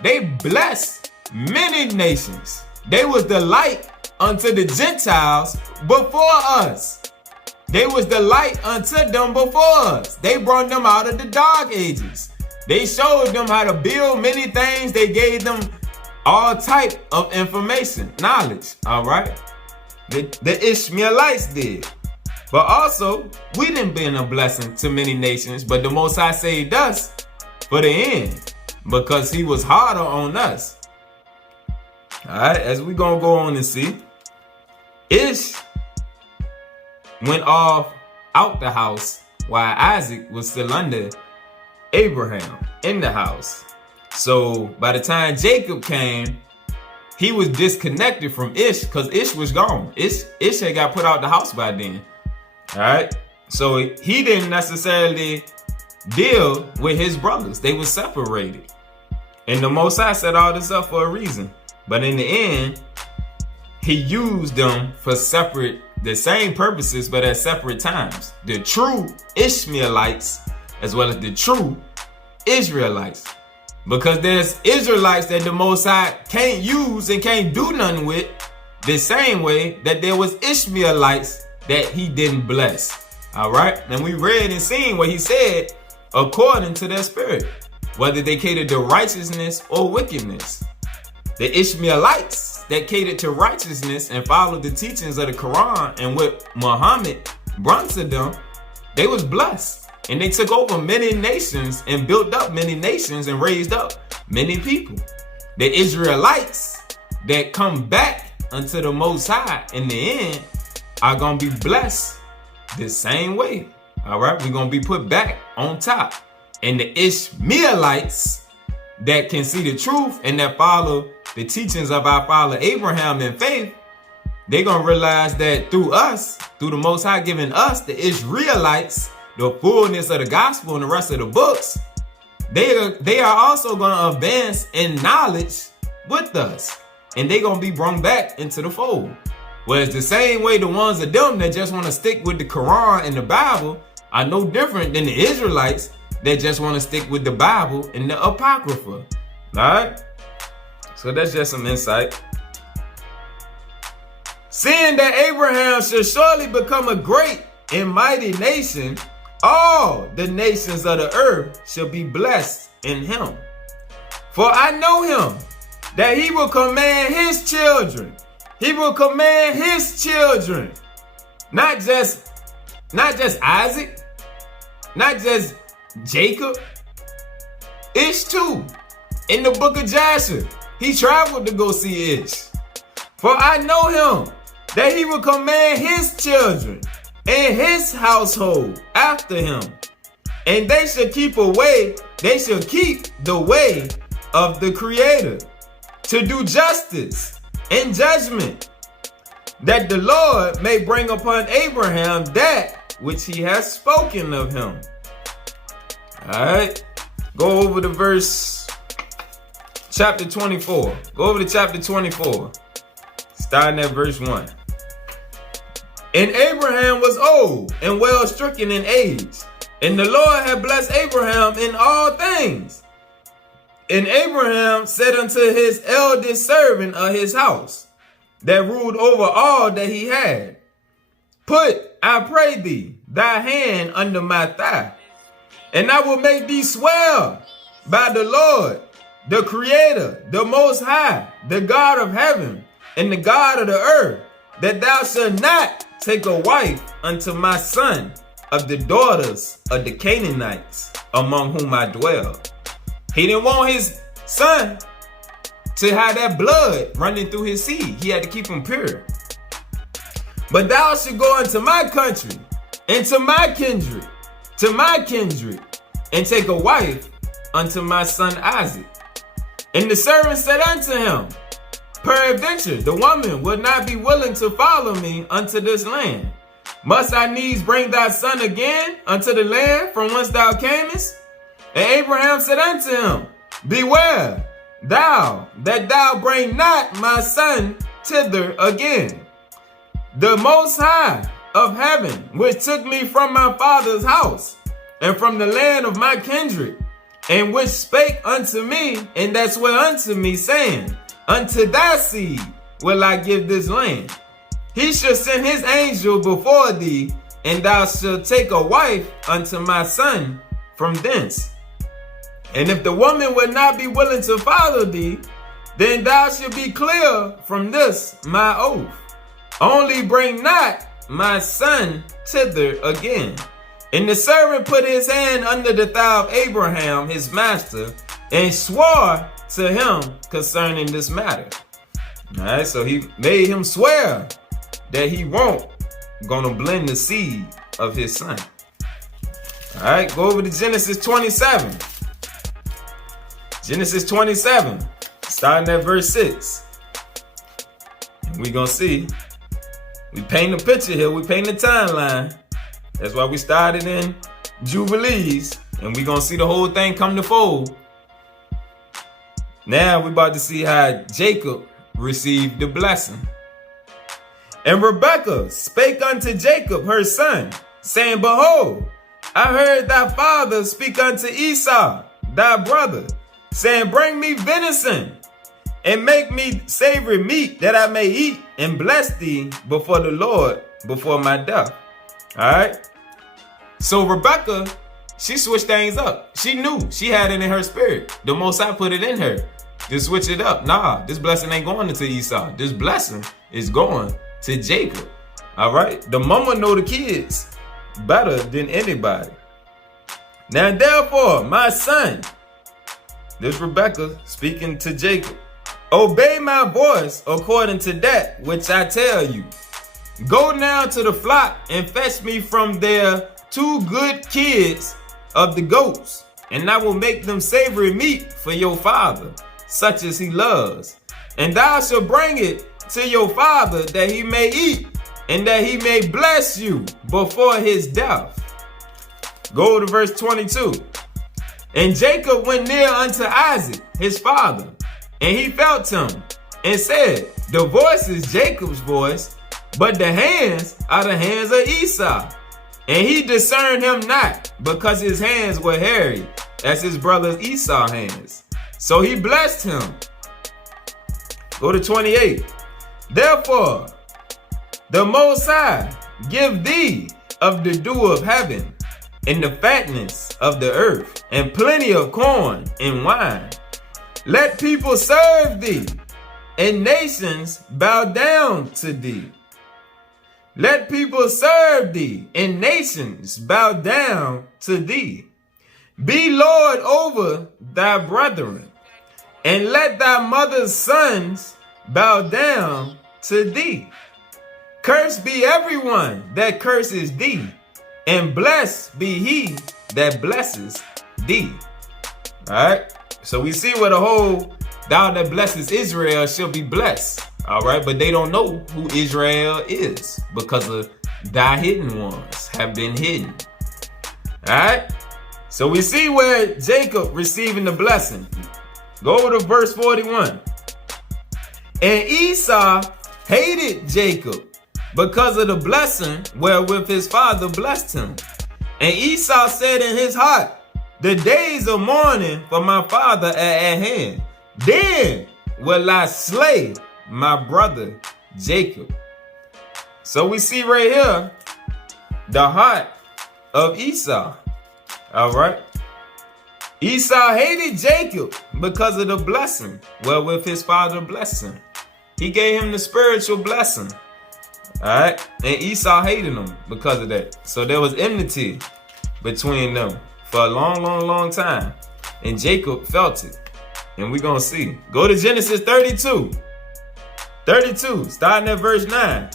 they blessed many nations. They was the light unto the Gentiles before us. They was the light unto them before us. They brought them out of the dark ages. They showed them how to build many things. They gave them all type of information, knowledge. All right. The Ishmaelites did. But also, we didn't been a blessing to many nations, but the Most High saved us for the end because he was harder on us. All right, as we gonna go on and see, Ish went off out the house while Isaac was still under Abraham in the house. So by the time Jacob came, he was disconnected from Ish because Ish was gone. Ish had got put out the house by then. All right. So he didn't necessarily deal with his brothers. They were separated. And the Most High set all this up for a reason. But in the end, he used them for the same purposes, but at separate times. The true Ishmaelites as well as the true Israelites. Because there's Israelites that the Most High can't use and can't do nothing with the same way that there was Ishmaelites that he didn't bless. All right. And we read and seen what he said according to their spirit, whether they catered to righteousness or wickedness. The Ishmaelites that catered to righteousness and followed the teachings of the Quran and what Muhammad brought to them, they was blessed. And they took over many nations and built up many nations and raised up many people. The Israelites that come back unto the Most High in the end are going to be blessed the same way. All right, we're going to be put back on top. And the Ishmaelites that can see the truth and that follow the teachings of our father Abraham in faith, they're going to realize that through us, through the Most High giving us, the Israelites, the fullness of the gospel and the rest of the books, they are also going to advance in knowledge with us. And they're going to be brought back into the fold. Whereas the same way the ones of them that just want to stick with the Quran and the Bible are no different than the Israelites that just want to stick with the Bible and the Apocrypha. All right? So that's just some insight. Seeing that Abraham shall surely become a great and mighty nation, all the nations of the earth shall be blessed in him. For I know him, that he will command his children. He will command his children. Not just Isaac, not just Jacob. Ish too. In the book of Joshua, he traveled to go see Ish. For I know him, that he will command his children and his household after him. And they shall keep the way of the Creator, to do justice and judgment, that the Lord may bring upon Abraham that which he has spoken of him. All right. Go over to verse chapter 24. Go over to chapter 24. Starting at verse 1. And Abraham was old and well stricken in age, and the Lord had blessed Abraham in all things. And Abraham said unto his eldest servant of his house, that ruled over all that he had, Put, I pray thee, thy hand under my thigh. And I will make thee swear by the Lord, the Creator, the Most High, the God of heaven, and the God of the earth, that thou shalt not take a wife unto my son of the daughters of the Canaanites, among whom I dwell. He didn't want his son to have that blood running through his seed. He had to keep him pure. But thou shalt go into my country, into my kindred, and take a wife unto my son Isaac. And the servant said unto him, peradventure the woman will not be willing to follow me unto this land. Must I needs bring thy son again unto the land from whence thou camest? And Abraham said unto him, beware thou that thou bring not my son thither again. The Most High of heaven, which took me from my father's house and from the land of my kindred, and which spake unto me, and that sware unto me, saying, unto thy seed will I give this land. He shall send his angel before thee, and thou shalt take a wife unto my son from thence. And if the woman will not be willing to follow thee, then thou shalt be clear from this my oath. Only bring not my son thither again. And the servant put his hand under the thigh of Abraham, his master, and swore to him concerning this matter. All right, so he made him swear that he won't gonna blend the seed of his son. All right, go over to Genesis 27. Genesis 27, starting at verse 6. And we're gonna see, we paint a picture here, we paint a timeline. That's why we started in Jubilees, and we're gonna see the whole thing come to fold. Now we're about to see how Jacob received the blessing. And Rebekah spake unto Jacob her son, saying, behold, I heard thy father speak unto Esau, thy brother, saying, bring me venison, and make me savory meat, that I may eat and bless thee before the Lord, before my death. All right. So Rebekah, she switched things up. She knew, she had it in her spirit. The Most High put it in her to switch it up. Nah, this blessing ain't going to Esau. This blessing is going to Jacob. All right. The mama know the kids better than anybody. Now therefore, my son, this Rebekah speaking to Jacob, obey my voice according to that which I tell you. Go now to the flock and fetch me from there 2 good kids of the goats, and I will make them savory meat for your father, such as he loves. And thou shalt bring it to your father, that he may eat, and that he may bless you before his death. Go to verse 22. And Jacob went near unto Isaac, his father, and he felt him, and said, the voice is Jacob's voice, but the hands are the hands of Esau. And he discerned him not, because his hands were hairy, as his brother Esau's hands. So he blessed him. Go to 28. Therefore, the Most High give thee of the dew of heaven, and the fatness of the earth, and plenty of corn and wine. Let people serve thee, and nations bow down to thee. Let people serve thee, and nations bow down to thee. Be Lord over thy brethren, and let thy mother's sons bow down to thee. Cursed be everyone that curses thee, and blessed be he that blesses thee. All right. So we see where the whole thou that blesses Israel shall be blessed. All right. But they don't know who Israel is, because of thy hidden ones have been hidden. All right. So we see where Jacob receiving the blessing. Go to verse 41. And Esau hated Jacob because of the blessing wherewith his father blessed him. And Esau said in his heart, the days of mourning for my father are at hand. Then will I slay my brother Jacob. So we see right here, the heart of Esau. All right. Esau hated Jacob because of the blessing wherewith his father blessed him. He gave him the spiritual blessing. All right. And Esau hated him because of that. So there was enmity between them for a long, long, long time. And Jacob felt it. And we're going to see. Go to Genesis 32. 32, starting at verse 9.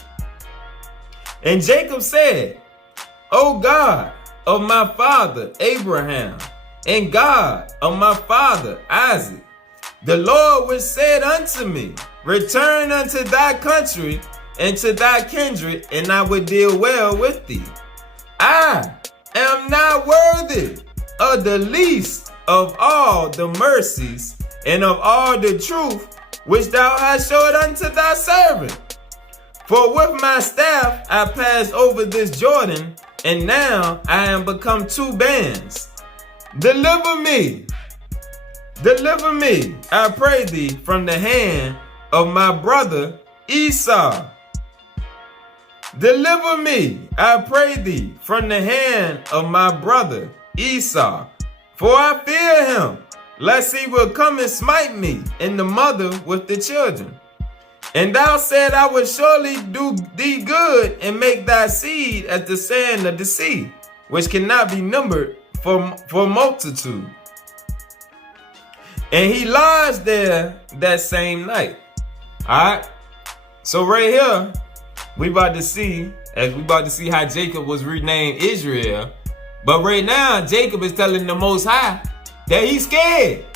And Jacob said, O God of my father Abraham, and God of my father Isaac, the Lord which said unto me, return unto thy country and to thy kindred, and I will deal well with thee. I am not worthy of the least of all the mercies and of all the truth which thou hast showed unto thy servant. For with my staff I passed over this Jordan, and now I am become two bands. Deliver me, I pray thee, from the hand of my brother Esau. Deliver me, I pray thee, from the hand of my brother Esau. For I fear him, lest he will come and smite me and the mother with the children. And thou said, I will surely do thee good and make thy seed as the sand of the sea, which cannot be numbered for multitude. And he lodged there that same night. All right. So right here, we about to see how Jacob was renamed Israel. But right now, Jacob is telling the Most High that he's scared.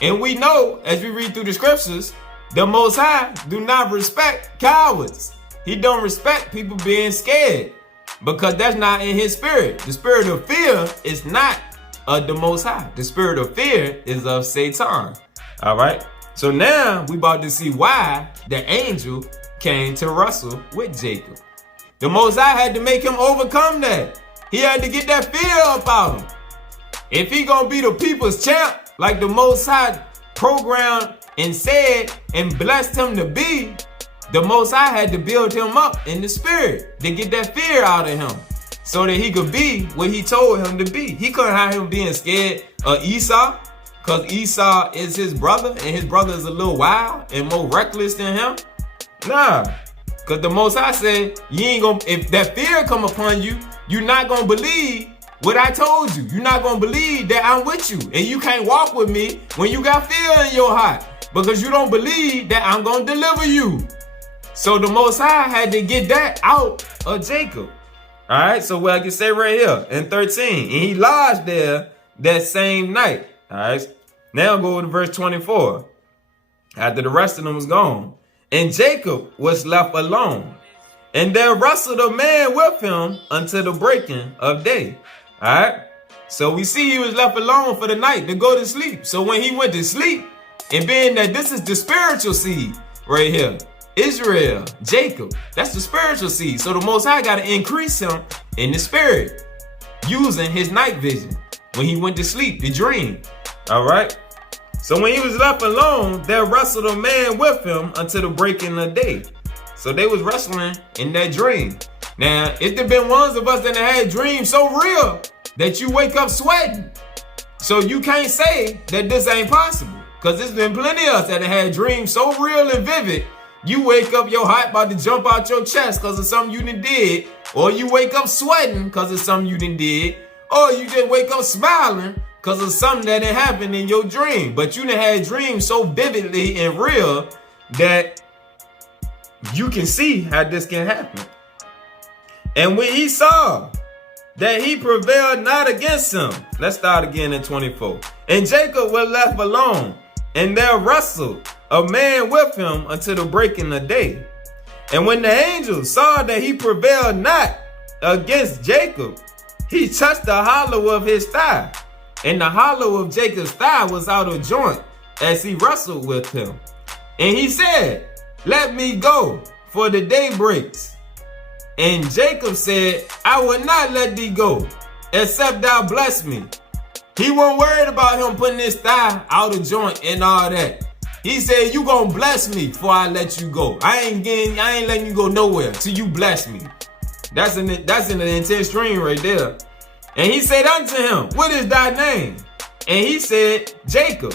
And we know, as we read through the scriptures, the Most High do not respect cowards. He don't respect people being scared, because that's not in his spirit. The spirit of fear is not of the Most High. The spirit of fear is of Satan. All right. So now we about to see why the angel came to wrestle with Jacob. The Most High had to make him overcome that. He had to get that fear up out of him. If he gonna be the people's champ, like the Most High programmed and said and blessed him to be, the Most High had to build him up in the spirit to get that fear out of him, so that he could be what he told him to be. He couldn't have him being scared of Esau, because Esau is his brother, and his brother is a little wild and more reckless than him. Nah, because the Most High said, you ain't gonna, if that fear come upon you, you're not gonna believe what I told you. You're not gonna believe that I'm with you, and you can't walk with me when you got fear in your heart, because you don't believe that I'm gonna deliver you. So the Most High had to get that out of Jacob. All right, so what I can say right here in 13, and he lodged there that same night. All right, now go to verse 24. After the rest of them was gone, and Jacob was left alone, and there wrestled a man with him until the breaking of day. All right, so we see he was left alone for the night to go to sleep. So when he went to sleep, and being that this is the spiritual seed right here, Israel, Jacob, that's the spiritual seed. So the Most High got to increase him in the spirit using his night vision when he went to sleep, the dream. All right. So when he was left alone, there wrestled a man with him until the breaking of day. So they was wrestling in that dream. Now, if there been ones of us that had dreams so real that you wake up sweating, so you can't say that this ain't possible, because there's been plenty of us that have had dreams so real and vivid. You wake up, your heart about to jump out your chest because of something you done did, or you wake up sweating because of something you done did, or you just wake up smiling because of something that done happened in your dream. But you done had dreams so vividly and real that you can see how this can happen. And when he saw that he prevailed not against him, let's start again in 24. And Jacob was left alone, and there wrestled a man with him until the breaking of day. And when the angel saw that he prevailed not against Jacob, he touched the hollow of his thigh, and the hollow of Jacob's thigh was out of joint as he wrestled with him. And he said, let me go, for the day breaks. And Jacob said, I will not let thee go, except thou bless me. He wasn't worried about him putting his thigh out of joint and all that. He said, you gonna bless me before I let you go. I ain't letting you go nowhere till you bless me. That's an intense dream right there. And he said unto him, what is thy name? And he said, Jacob.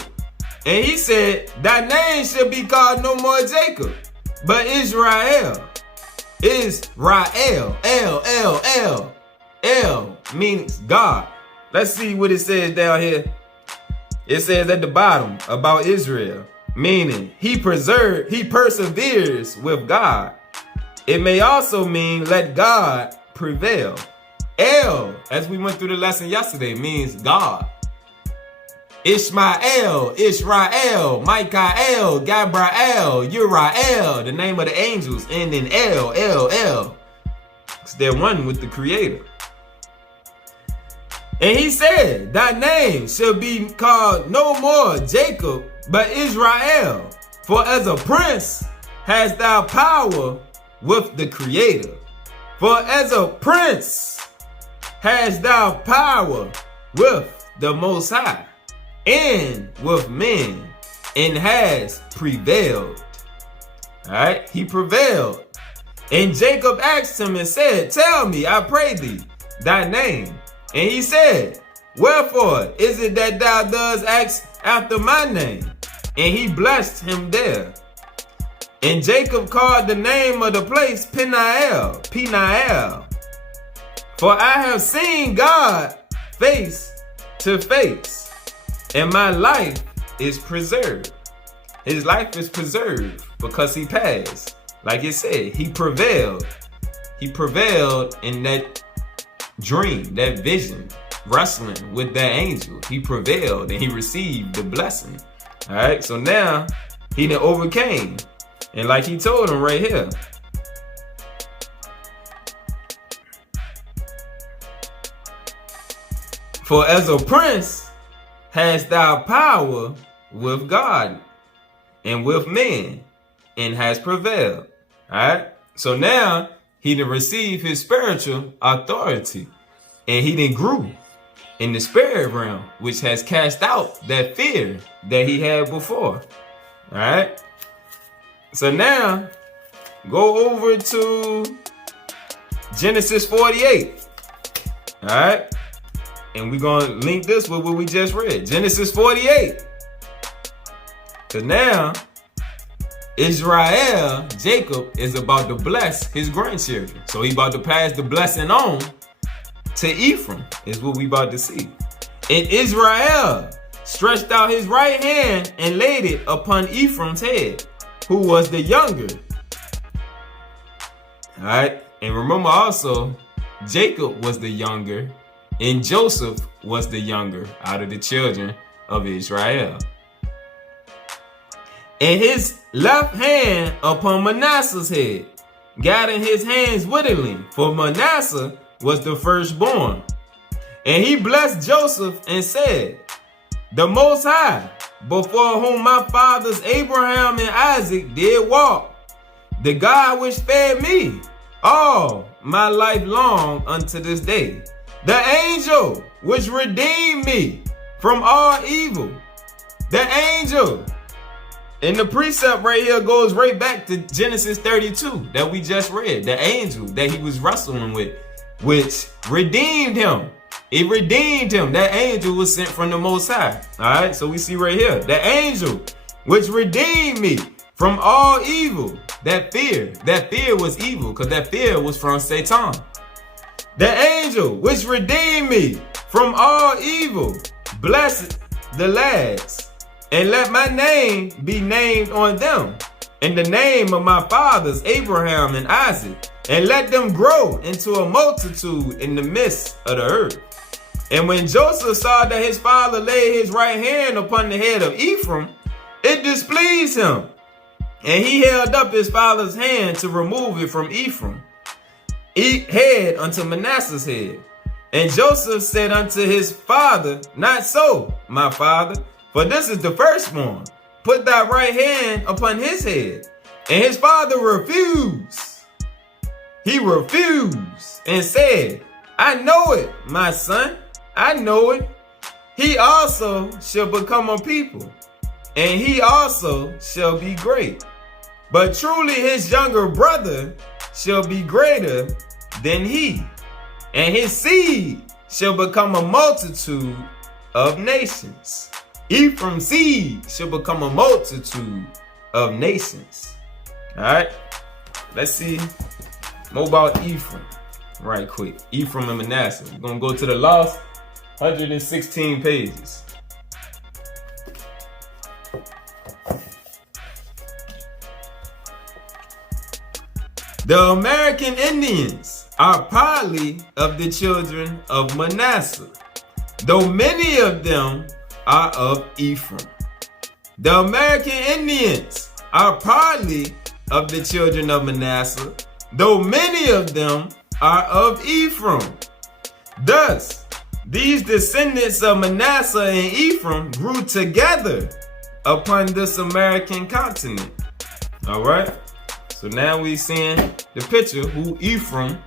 And he said, thy name shall be called no more Jacob, but Israel. Israel. El means God. Let's see what it says down here. It says at the bottom about Israel, meaning he perseveres with God. It may also mean let God prevail. El, as we went through the lesson yesterday, means God. Ishmael, Israel, Michael, Gabriel, Uriel, the name of the angels, and then El. Because they're one with the Creator. And he said, thy name shall be called no more Jacob, but Israel. For as a prince hast thou power with the Creator. For as a prince hast thou power with the Most High, and with men, and has prevailed. All right, he prevailed. And Jacob asked him and said, tell me, I pray thee, thy name. And he said, wherefore is it that thou dost ask after my name? And he blessed him there. And Jacob called the name of the place Peniel. For I have seen God face to face, and my life is preserved. His life is preserved because he passed. Like it said, he prevailed. He prevailed in that dream, that vision, wrestling with that angel. He prevailed and he received the blessing. All right, so now he done overcame. And like he told him right here, for as a prince hast thou power with God and with men, and has prevailed. All right, so now he done received his spiritual authority, and he done grew in the spirit realm, which has cast out that fear that he had before. All right, so now go over to Genesis 48. All right, and we're going to link this with what we just read. Genesis 48. So now, Israel, Jacob, is about to bless his grandchildren. So he about to pass the blessing on to Ephraim, is what we about to see. And Israel stretched out his right hand and laid it upon Ephraim's head, who was the younger. All right, and remember also, Jacob was the younger, and Joseph was the younger out of the children of Israel. And his left hand upon Manasseh's head, guiding his hands wittingly, for Manasseh was the firstborn. And he blessed Joseph and said, the Most High, before whom my fathers Abraham and Isaac did walk, the God which fed me all my life long unto this day, the angel which redeemed me from all evil, the angel. And the precept right here goes right back to Genesis 32 that we just read. The angel that he was wrestling with, which redeemed him. It redeemed him. That angel was sent from the Most High. All right, so we see right here, the angel which redeemed me from all evil. That fear was evil, because that fear was from Satan. The angel which redeemed me from all evil, blessed the lads, and let my name be named on them, and the name of my fathers Abraham and Isaac, and let them grow into a multitude in the midst of the earth. And when Joseph saw that his father laid his right hand upon the head of Ephraim, it displeased him, and he held up his father's hand to remove it from Ephraim, head unto Manasseh's head. And Joseph said unto his father, not so, my father, for this is the firstborn. Put thy right hand upon his head. And his father refused. He refused and said, I know it, my son, I know it. He also shall become a people, and he also shall be great. But truly his younger brother shall be greater than he, and his seed shall become a multitude of nations. Ephraim's seed shall become a multitude of nations. All right, let's see more about Ephraim right quick. Ephraim and Manasseh. We're going to go to the last 116 pages. The American Indians are partly of the children of Manasseh, though many of them are of Ephraim. The American Indians are partly of the children of Manasseh, though many of them are of Ephraim. Thus, these descendants of Manasseh and Ephraim grew together upon this American continent. All right. So now we're seeing the picture who Ephraim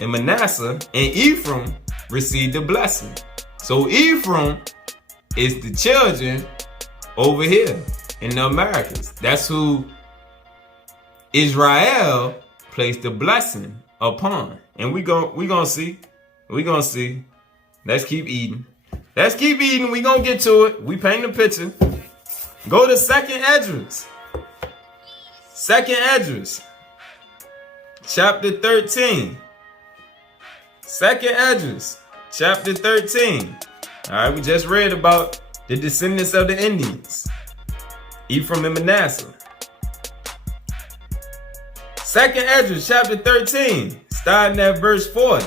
and Manasseh, and Ephraim received the blessing. So Ephraim is the children over here in the Americas. That's who Israel placed the blessing upon. And we gonna see. Let's keep eating. We gonna get to it. We paint the picture. Go to Second Esdras. Second Esdras, chapter 13. Second Esdras, chapter 13. All right, we just read about the descendants of the Indians, Ephraim and Manasseh. Second Esdras, chapter 13, starting at verse 40.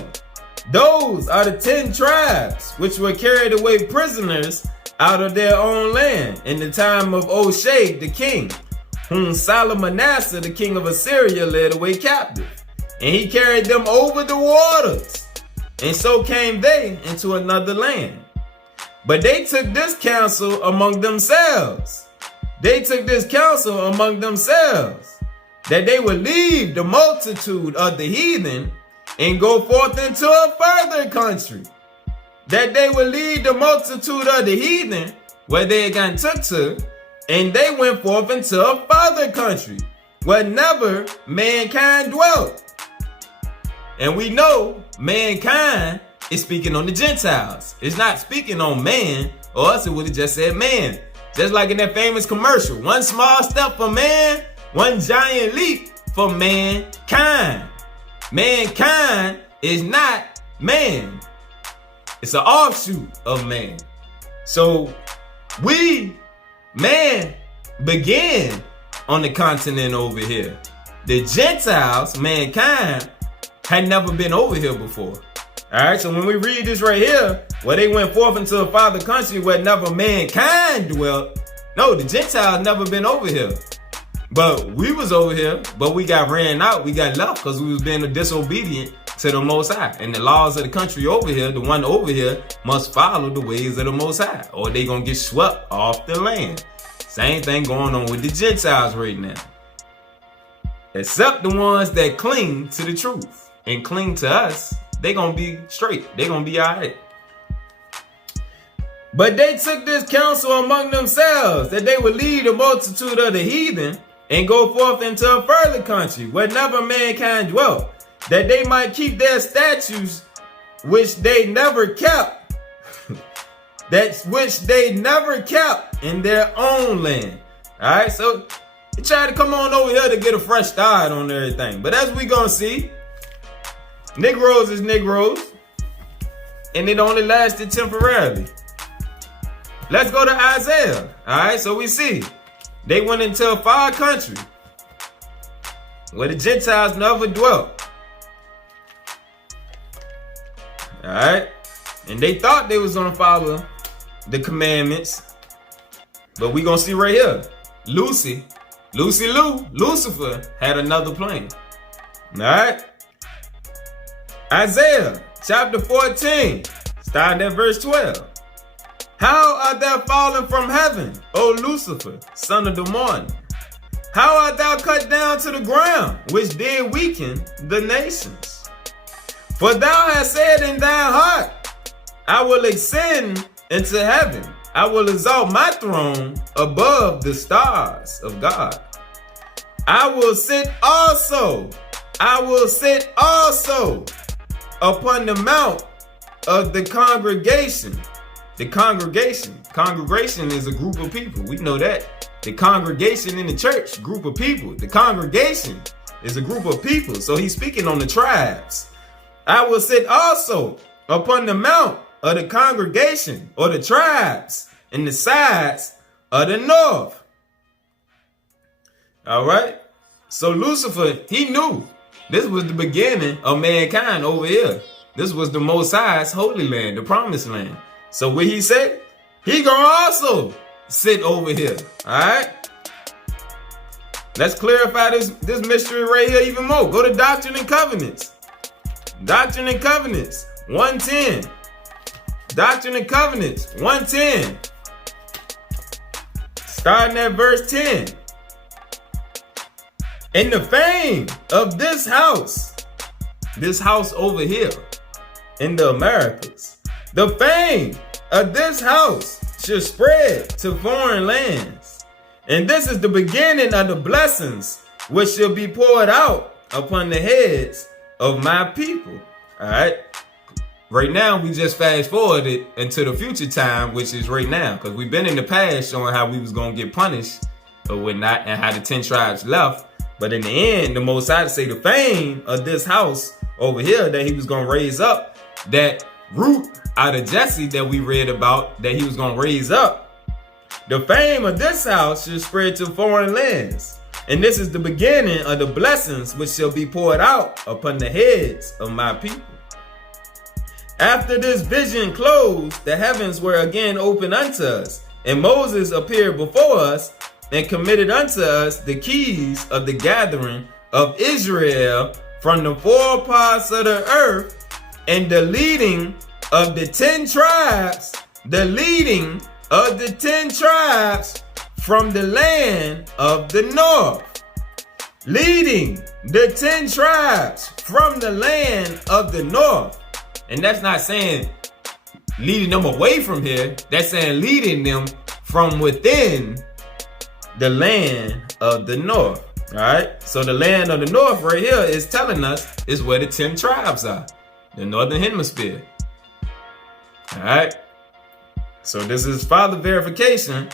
Those are the 10 tribes which were carried away prisoners out of their own land in the time of Oshea the king, whom Salmanasseh the king of Assyria led away captive. And he carried them over the waters, and so came they into another land. But they took this counsel among themselves. That they would leave the multitude of the heathen and go forth into a further country. That they would leave the multitude of the heathen where they had gotten took to, and they went forth into a further country where never mankind dwelt. And we know mankind is speaking on the Gentiles. It's not speaking on man, or else it would have just said man. Just like in that famous commercial, one small step for man, one giant leap for mankind. Mankind is not man. It's an offshoot of man. So man began on the continent over here. The Gentiles, mankind, had never been over here before. All right, so when we read this right here, where they went forth into a farther country where never mankind dwelt, no, the Gentiles never been over here. But we was over here, but we got ran out, we got left because we was being disobedient to the Most High. And the laws of the country over here, the one over here, must follow the ways of the Most High, or they gonna get swept off the land. Same thing going on with the Gentiles right now. Except the ones that cling to the truth and cling to us, they gonna be straight. They gonna be all right. But they took this counsel among themselves, that they would lead the multitude of the heathen and go forth into a further country where never mankind dwelt, that they might keep their statutes which they never kept, which they never kept in their own land. All right, so they try to come on over here to get a fresh start on everything. But as we gonna see, Negroes is Negroes, and it only lasted temporarily. Let's go to Isaiah. All right, so we see they went into a far country where the Gentiles never dwelt. All right, and they thought they was gonna follow the commandments, but we gonna see right here, Lucifer had another plan. All right, Isaiah chapter 14, starting at verse 12. How art thou fallen from heaven, O Lucifer, son of the morning? How art thou cut down to the ground, which did weaken the nations? For thou hast said in thy heart, I will ascend into heaven. I will exalt my throne above the stars of God. I will sit also upon the mount of the congregation. The congregation is a group of people. We know that. The congregation in the church, group of people. The congregation is a group of people. So he's speaking on the tribes. I will sit also upon the mount of the congregation or the tribes in the sides of the north. All right. So Lucifer, he knew this was the beginning of mankind over here. This was the Most High's holy land, the promised land. So what he said, he gonna also sit over here. All right. Let's clarify this mystery right here even more. Go to Doctrine and Covenants. Doctrine and Covenants 110. Doctrine and Covenants 110. Starting at verse 10. And the fame of this house over here in the Americas, the fame of this house should spread to foreign lands. And this is the beginning of the blessings which shall be poured out upon the heads of my people. All right. Right now, we just fast forwarded into the future time, which is right now, because we've been in the past showing how we was going to get punished or whatnot and how the 10 tribes left. But in the end, the Most High say the fame of this house over here that he was going to raise up, that root out of Jesse that we read about, that he was going to raise up. The fame of this house should spread to foreign lands. And this is the beginning of the blessings which shall be poured out upon the heads of my people. After this vision closed, the heavens were again opened unto us, and Moses appeared before us and committed unto us the keys of the gathering of Israel from the four parts of the earth, and the leading of the 10 tribes, from the land of the north. Leading the 10 tribes from the land of the north. And that's not saying leading them away from here. That's saying leading them from within the land of the north. All right. So the land of the north right here is telling us is where the 10 tribes are. The northern hemisphere. All right. So this is father verification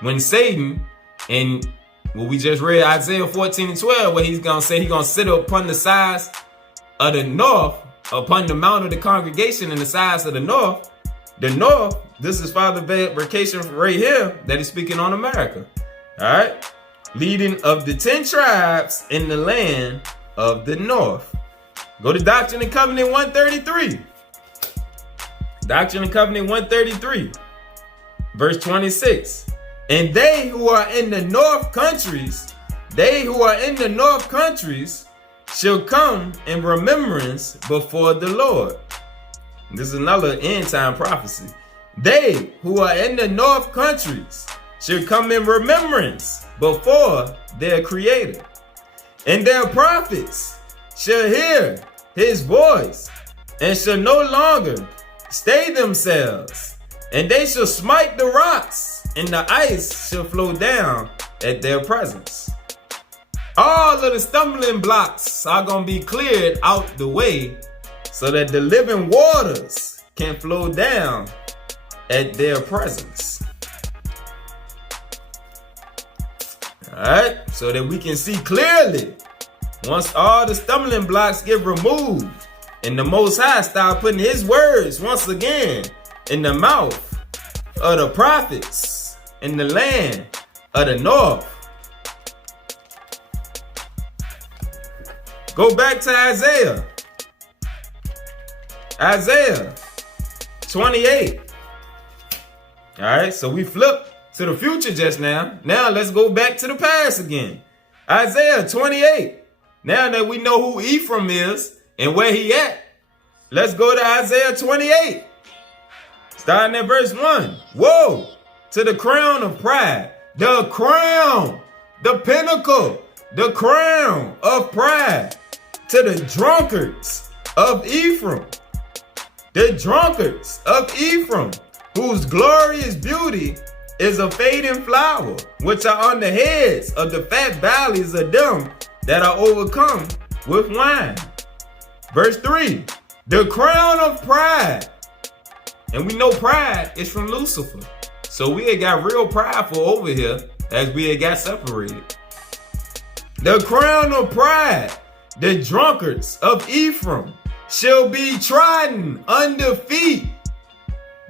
when Satan, and what we just read Isaiah 14 and 12, where he's going to say he's going to sit upon the sides of the north, upon the mount of the congregation in the sides of the north. The north, this is father verification right here that is speaking on America. All right. Leading of the 10 tribes in the land of the north. Go to Doctrine and Covenant 133. Doctrine and Covenant 133. Verse 26. And they who are in the north countries, shall come in remembrance before the Lord. This is another end time prophecy. They who are in the north countries shall come in remembrance before their Creator. And their prophets shall hear his voice and shall no longer stay themselves. And they shall smite the rocks, and the ice shall flow down at their presence. All of the stumbling blocks are going to be cleared out the way so that the living waters can flow down at their presence. All right, so that we can see clearly once all the stumbling blocks get removed and the Most High start putting his words once again in the mouth of the prophets in the land of the north. Go back to Isaiah. Isaiah 28. All right, so we flipped to the future just now. Now let's go back to the past again. Isaiah 28. Now that we know who Ephraim is and where he at, let's go to Isaiah 28. Starting at verse 1. Woe to the crown of pride. The crown, the pinnacle, the crown of pride. To the drunkards of Ephraim. The drunkards of Ephraim, whose glorious beauty is a fading flower, which are on the heads of the fat valleys of them that are overcome with wine. Verse 3. The crown of pride And we know pride is from Lucifer. So we had got real prideful over here as we had got separated. The crown of pride, the drunkards of Ephraim, shall be trodden under feet.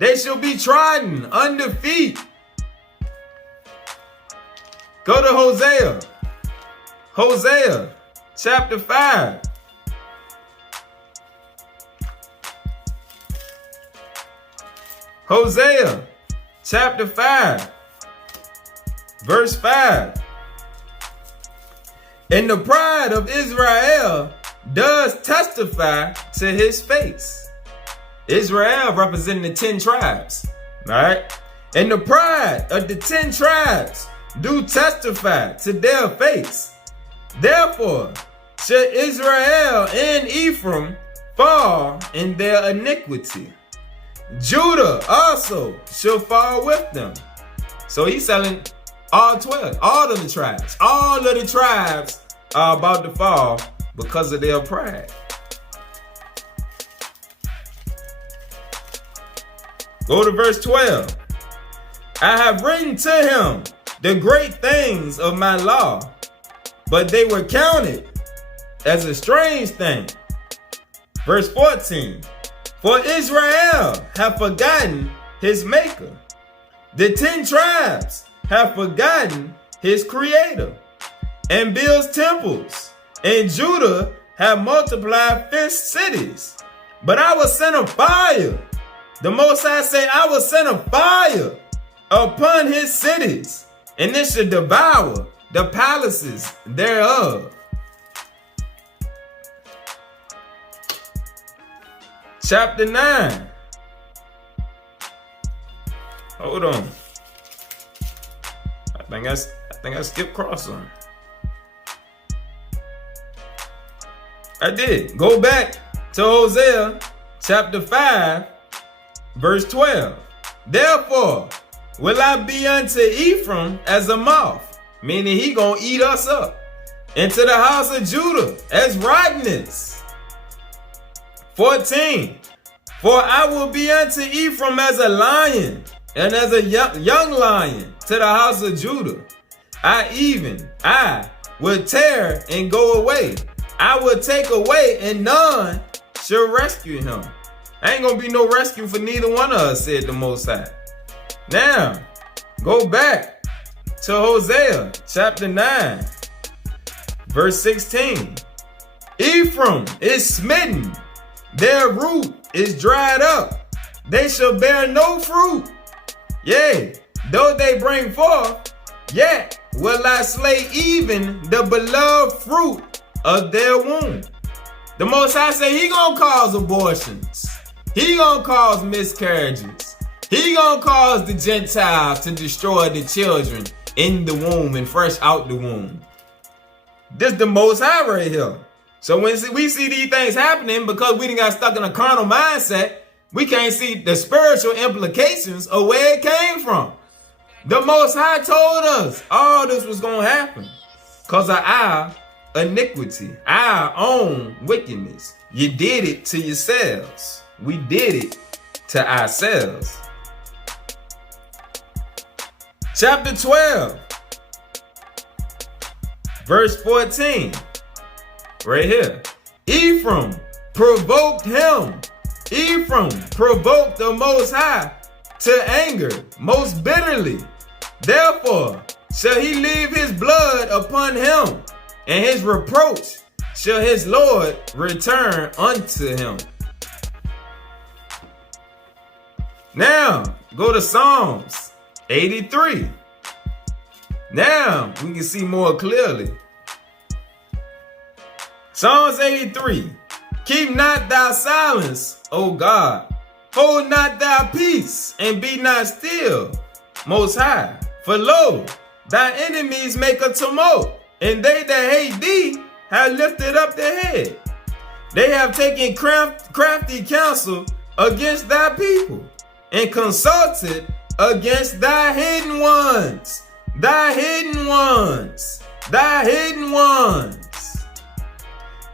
They shall be trodden under feet. Go to Hosea. Hosea chapter 5. Hosea chapter 5, verse 5. And the pride of Israel does testify to his face. Israel representing the 10 tribes, right? And the pride of the 10 tribes do testify to their face. Therefore shall Israel and Ephraim fall in their iniquity. Judah also shall fall with them. So he's selling all 12, all of the tribes. All of the tribes are about to fall because of their pride. Go to verse 12. I have written to him the great things of my law, but they were counted as a strange thing. Verse 14. For Israel have forgotten his maker. The 10 tribes have forgotten his creator and builds temples. And Judah have multiplied fenced cities. But I will send a fire. The Most High say, I will send a fire upon his cities, and it shall devour the palaces thereof. Chapter 9. Hold on. I think I skipped cross on. I did. Go back to Hosea chapter 5, verse 12. Therefore will I be unto Ephraim as a moth, meaning he gonna eat us up, and to the house of Judah as rottenness. 14. For I will be unto Ephraim as a lion, and as a young lion to the house of Judah. I will tear and go away. I will take away, and none shall rescue him. Ain't gonna be no rescue for neither one of us, said the Most High. Now, go back to Hosea chapter 9, verse 16. Ephraim is smitten. Their root is dried up. They shall bear no fruit. Yea, though they bring forth, yet will I slay even the beloved fruit of their womb. The Most High say he gonna cause abortions. He gonna cause miscarriages. He gonna cause the Gentiles to destroy the children in the womb and fresh out the womb. This the Most High right here. So when we see these things happening, because we done got stuck in a carnal mindset, we can't see the spiritual implications of where it came from. The Most High told us all this was going to happen because of our iniquity, our own wickedness. You did it to yourselves. We did it to ourselves. Chapter 12, verse 14. Right here. Ephraim provoked him. Ephraim provoked the Most High to anger most bitterly. Therefore shall he leave his blood upon him, and his reproach shall his Lord return unto him. Now go to Psalms 83. Now we can see more clearly. Psalms 83. Keep not thy silence, O God. Hold not thy peace, and be not still, Most High. For lo, thy enemies make a tumult, and they that hate thee have lifted up their head. They have taken crafty counsel against thy people, and consulted against thy hidden ones. Thy hidden ones. Thy hidden ones.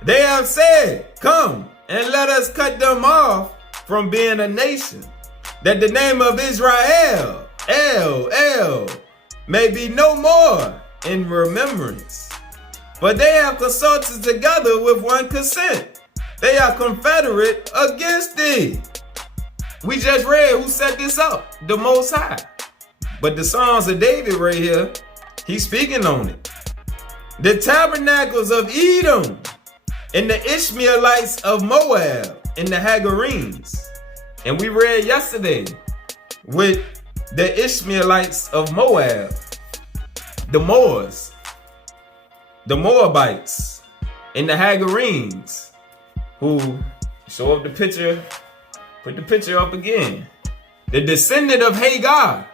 They have said, come and let us cut them off from being a nation. that the name of Israel, may be no more in remembrance. But they have consulted together with one consent. They are confederate against thee. We just read who set this up, the Most High. But the Psalms of David right here, he's speaking on it. The tabernacles of Edom, and the Ishmaelites of Moab, and the Hagarenes. And we read yesterday with the Ishmaelites of Moab, the Moors, the Moabites, and the Hagarenes, who show up the picture, put the picture up again. The descendant of Hagar.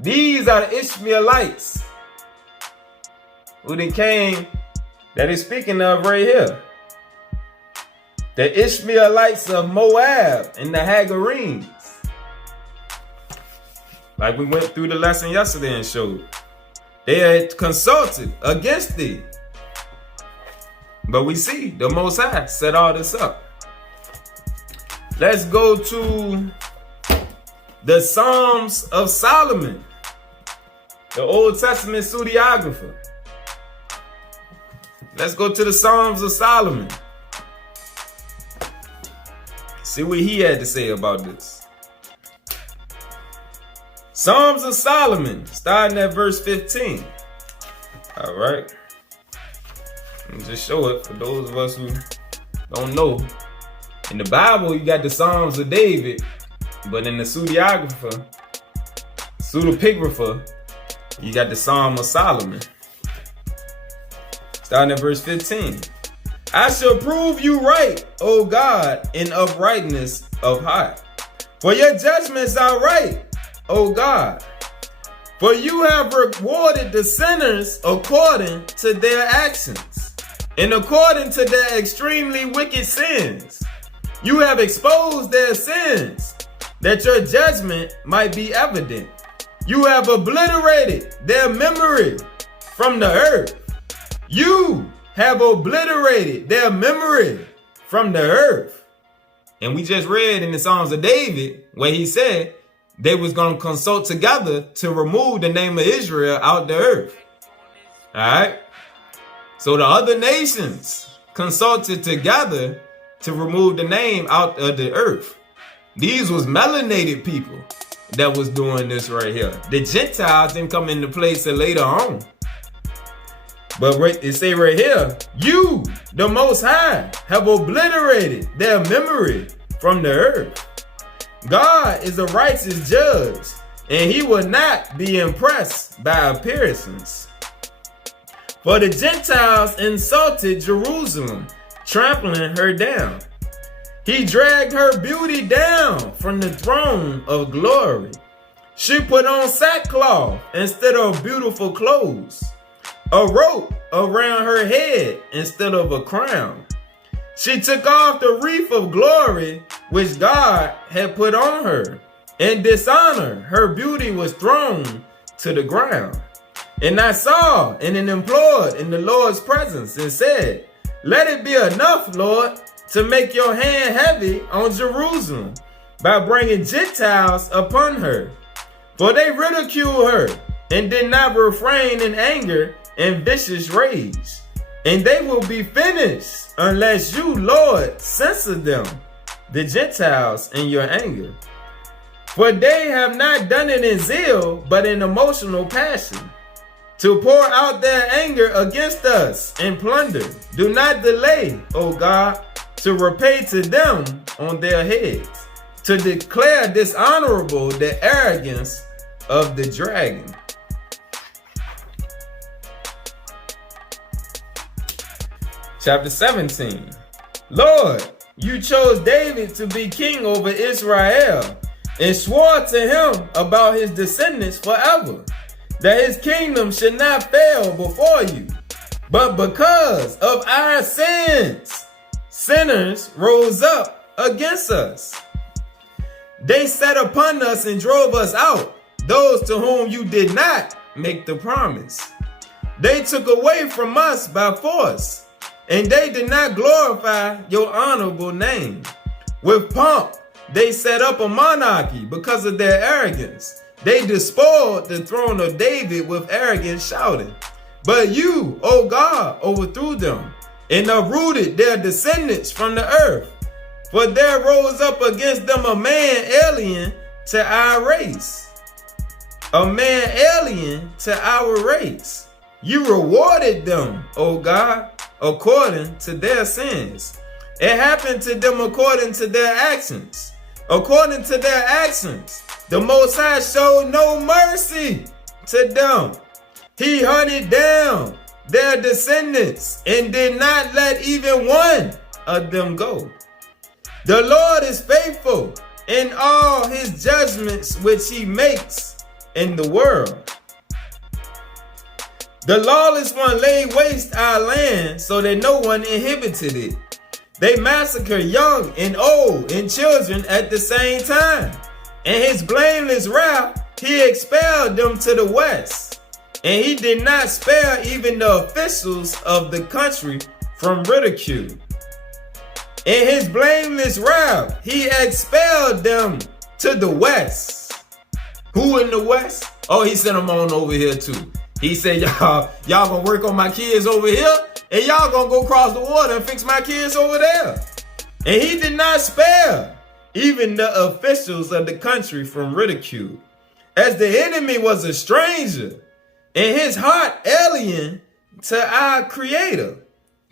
These are the Ishmaelites who then came, that is speaking of right here. The Ishmaelites of Moab and the Hagarenes. Like we went through the lesson yesterday and showed. They had consulted against thee. But we see the Most High set all this up. Let's go to the Psalms of Solomon, the Old Testament pseudeographer. Let's go to the Psalms of Solomon. See what he had to say about this. Psalms of Solomon, starting at verse 15. All right. Let me just show it for those of us who don't know. In the Bible, you got the Psalms of David, but in the pseudeographer, you got the Psalm of Solomon. Starting at verse 15. I shall prove you right, O God, in uprightness of heart. For your judgments are right, O God. For you have rewarded the sinners according to their actions, and according to their extremely wicked sins. You have exposed their sins, that your judgment might be evident. You have obliterated their memory from the earth. You have obliterated their memory from the earth. And we just read in the Psalms of David where he said they was going to consult together to remove the name of Israel out the earth. All right. So the other nations consulted together to remove the name out of the earth. These was melanated people that was doing this right here. The Gentiles didn't come into place till later on. But it say right here, you, the Most High, have obliterated their memory from the earth. God is a righteous judge, and he will not be impressed by appearances. For the Gentiles insulted Jerusalem, trampling her down. He dragged her beauty down from the throne of glory. She put on sackcloth instead of beautiful clothes, a rope around her head instead of a crown. She took off the wreath of glory which God had put on her. In dishonor, her beauty was thrown to the ground. And I saw and implored in the Lord's presence and said, let it be enough, Lord, to make your hand heavy on Jerusalem by bringing Gentiles upon her. For they ridiculed her and did not refrain in anger and vicious rage. And they will be finished unless you, Lord, censor them, the Gentiles, in your anger. For they have not done it in zeal, but in emotional passion, to pour out their anger against us and plunder. Do not delay, O God, to repay to them on their heads, to declare dishonorable the arrogance of the dragon. Chapter 17. Lord, you chose David to be king over Israel and swore to him about his descendants forever, that his kingdom should not fail before you. But because of our sins, sinners rose up against us. They set upon us and drove us out, those to whom you did not make the promise. They took away from us by force, and they did not glorify your honorable name. With pomp, they set up a monarchy because of their arrogance. They despoiled the throne of David with arrogance, shouting. But you, O God, overthrew them and uprooted their descendants from the earth. For there rose up against them a man alien to our race. A man alien to our race. You rewarded them, O God, according to their sins. It happened to them according to their actions. According to their actions, the Most High showed no mercy to them. He hunted down their descendants and did not let even one of them go. The Lord is faithful in all his judgments which he makes in the world. The lawless one laid waste our land so that no one inhabited it. They massacre young and old and children at the same time. In his blameless wrath, he expelled them to the west. And he did not spare even the officials of the country from ridicule. In his blameless wrath, he expelled them to the west. Who in the west? Oh, he sent them on over here too. He said, y'all gonna work on my kids over here, and y'all gonna go cross the water and fix my kids over there. And he did not spare even the officials of the country from ridicule, as the enemy was a stranger, and his heart alien to our Creator,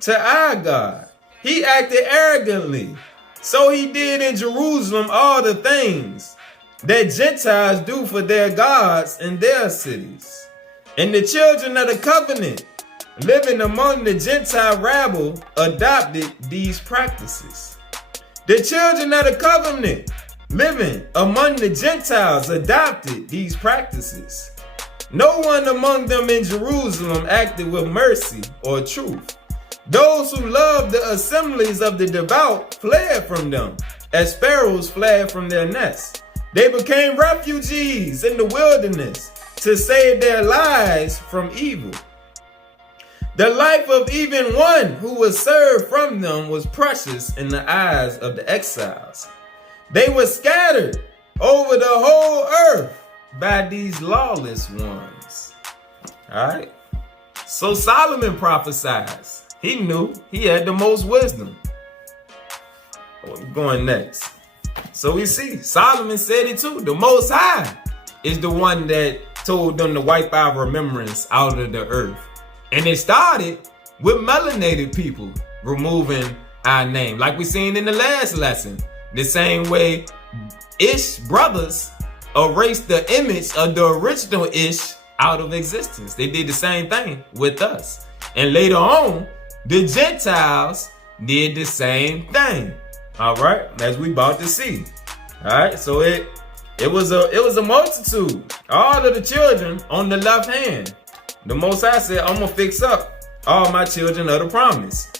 to our God. He acted arrogantly. So he did in Jerusalem all the things that Gentiles do for their gods in their cities. And the children of the covenant, living among the Gentile rabble, adopted these practices. The children of the covenant, living among the Gentiles, adopted these practices. No one among them in Jerusalem acted with mercy or truth. Those who loved the assemblies of the devout fled from them, as sparrows fled from their nests. They became refugees in the wilderness to save their lives from evil. The life of even one who was served from them was precious in the eyes of the exiles. They were scattered over the whole earth by these lawless ones. All right. So Solomon prophesies. He knew he had the most wisdom. Going next. So we see Solomon said it too. The Most High is the one that told them to wipe our remembrance out of the earth. And it started with melanated people removing our name, like we seen in the last lesson. The same way Ish brothers erased the image of the original Ish out of existence. They did the same thing with us. And later on, the Gentiles did the same thing. All right, as we about to see. All right, so it was a multitude. All of the children on the left hand. The Most High said, I'm gonna fix up all my children of the promise.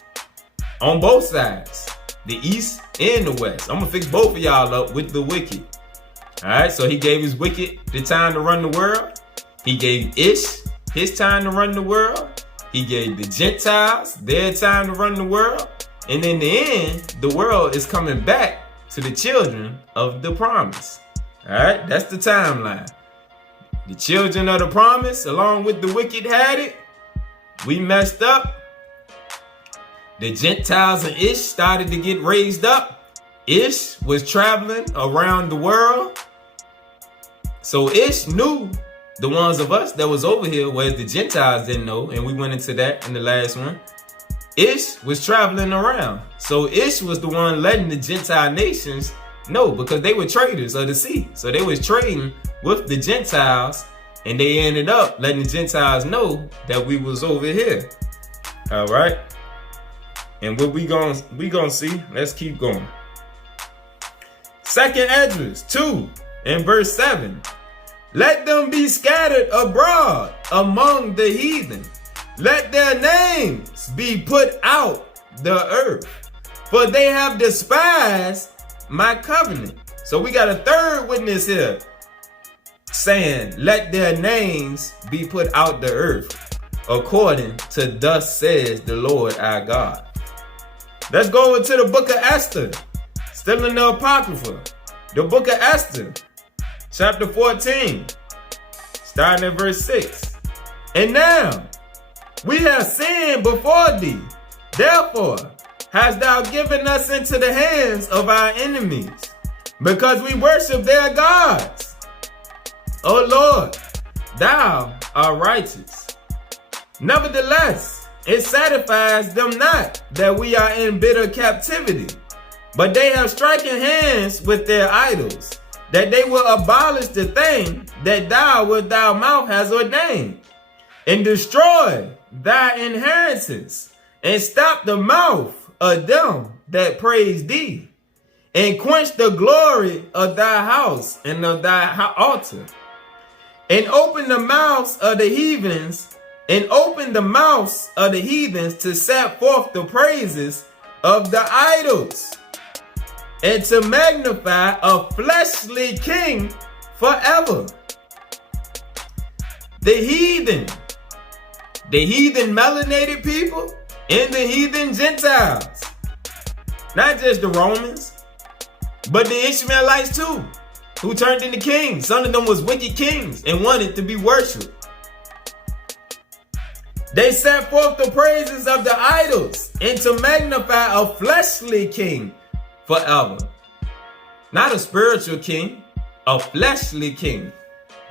On both sides, the east and the west. I'm gonna fix both of y'all up with the wicked. All right, so he gave his wicked the time to run the world. He gave Ish his time to run the world. He gave the Gentiles their time to run the world. And in the end, the world is coming back to the children of the promise. All right, that's the timeline. The children of the promise, along with the wicked, had it. We messed up. The Gentiles and Ish started to get raised up. Ish was traveling around the world. So Ish knew the ones of us that was over here, whereas the Gentiles didn't know, and we went into that in the last one. Ish was traveling around. So Ish was the one letting the Gentile nations know, because they were traders of the sea. So they was trading with the Gentiles, and they ended up letting the Gentiles know that we was over here. All right. And what we gonna see, let's keep going. 2nd Esdras 2 and verse 7. Let them be scattered abroad among the heathen. Let their names be put out the earth, for they have despised my covenant. So we got a third witness here saying, let their names be put out the earth, according to thus says the Lord our God. Let's go into the book of Esther. Still in the Apocrypha, the book of Esther, chapter 14, starting at verse 6. And now we have sinned before thee. Therefore hast thou given us into the hands of our enemies, because we worship their gods. O Lord, thou art righteous. Nevertheless, it satisfies them not that we are in bitter captivity, but they have stricken hands with their idols, that they will abolish the thing that thou with thy mouth has ordained, and destroy thy inheritance, and stop the mouth of them that praise thee, and quench the glory of thy house and of thy altar, and open the mouths of the heathens, to set forth the praises of the idols, and to magnify a fleshly king forever. The heathen melanated people, and the heathen Gentiles. Not just the Romans, but the Ishmaelites too, who turned into kings. Some of them was wicked kings and wanted to be worshipped. They set forth the praises of the idols, and to magnify a fleshly king forever. Not a spiritual king, a fleshly king,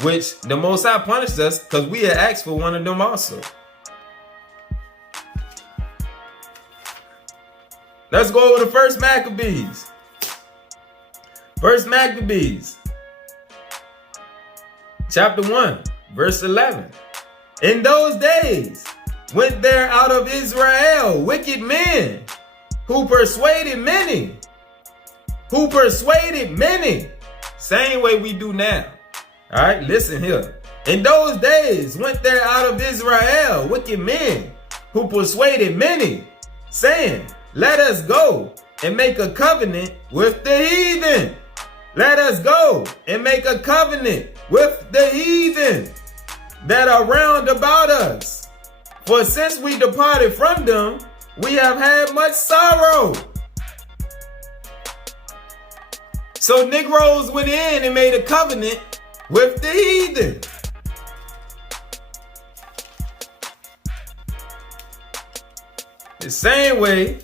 which the Most High punished us because we had asked for one of them also. Let's go over to 1 Maccabees. 1 Maccabees, chapter 1, verse 11. In those days went there out of Israel wicked men who persuaded many. Same way we do now. All right, listen here. In those days went there out of Israel wicked men who persuaded many, saying, let us go and make a covenant with the heathen. Let us go and make a covenant with the heathen that are round about us. For since we departed from them, we have had much sorrow. So Negroes went in and made a covenant with the heathen. The same way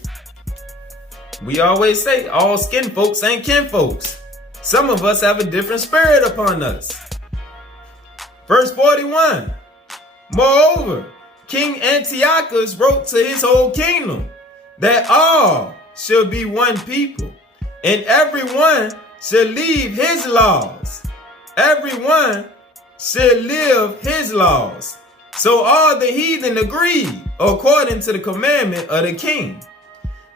we always say, all skin folks ain't kin folks. Some of us have a different spirit upon us. Verse 41. Moreover, King Antiochus wrote to his whole kingdom that all shall be one people, and everyone shall leave his laws. Everyone shall live his laws. So all the heathen agreed according to the commandment of the king.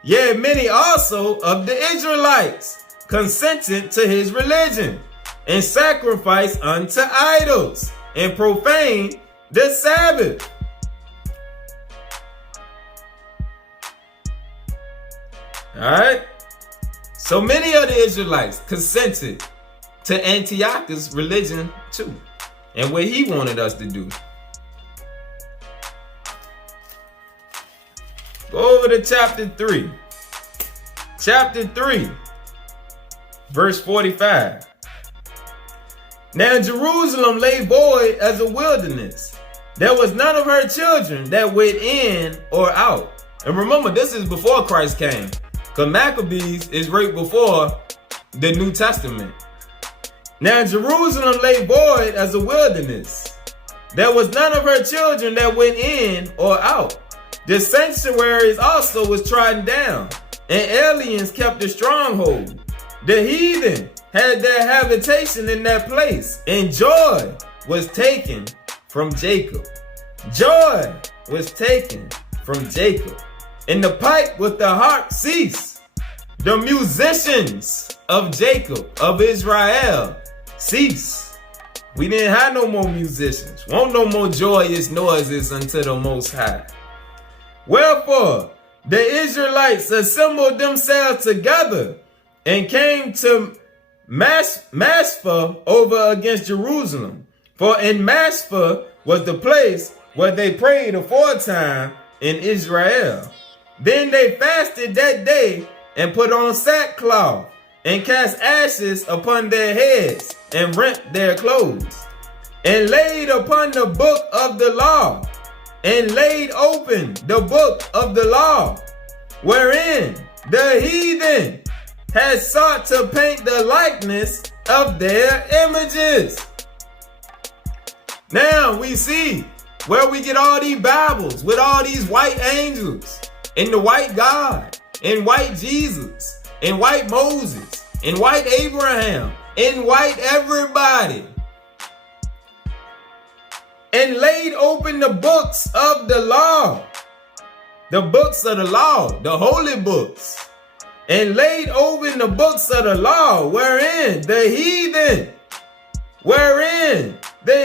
Yet many also of the Israelites consented to his religion, and sacrificed unto idols, and profaned the Sabbath. Alright? So many of the Israelites consented to Antiochus' religion too, and what he wanted us to do. Go over to chapter 3. Chapter 3, verse 45. Now Jerusalem lay void as a wilderness. There was none of her children that went in or out. And remember, this is before Christ came, because Maccabees is right before the New Testament. Now Jerusalem lay void as a wilderness. There was none of her children that went in or out. The sanctuaries also was trodden down, and aliens kept the stronghold. The heathen had their habitation in that place, and joy was taken from Jacob. Joy was taken from Jacob. And the pipe with the harp ceased. The musicians of Jacob, of Israel, ceased. We didn't have no more musicians. Won't no more joyous noises unto the Most High. Wherefore, the Israelites assembled themselves together and came to Maspha over against Jerusalem. For in Maspha was the place where they prayed aforetime in Israel. Then they fasted that day and put on sackcloth and cast ashes upon their heads, and rent their clothes, and laid upon the book of the law, and laid open the book of the law, wherein the heathen had sought to paint the likeness of their images. Now we see where we get all these Bibles with all these white angels, and the white God, and white Jesus, and white Moses, and white Abraham, and white everybody. And laid open the books of the law, the books of the law, the holy books, and laid open the books of the law, wherein the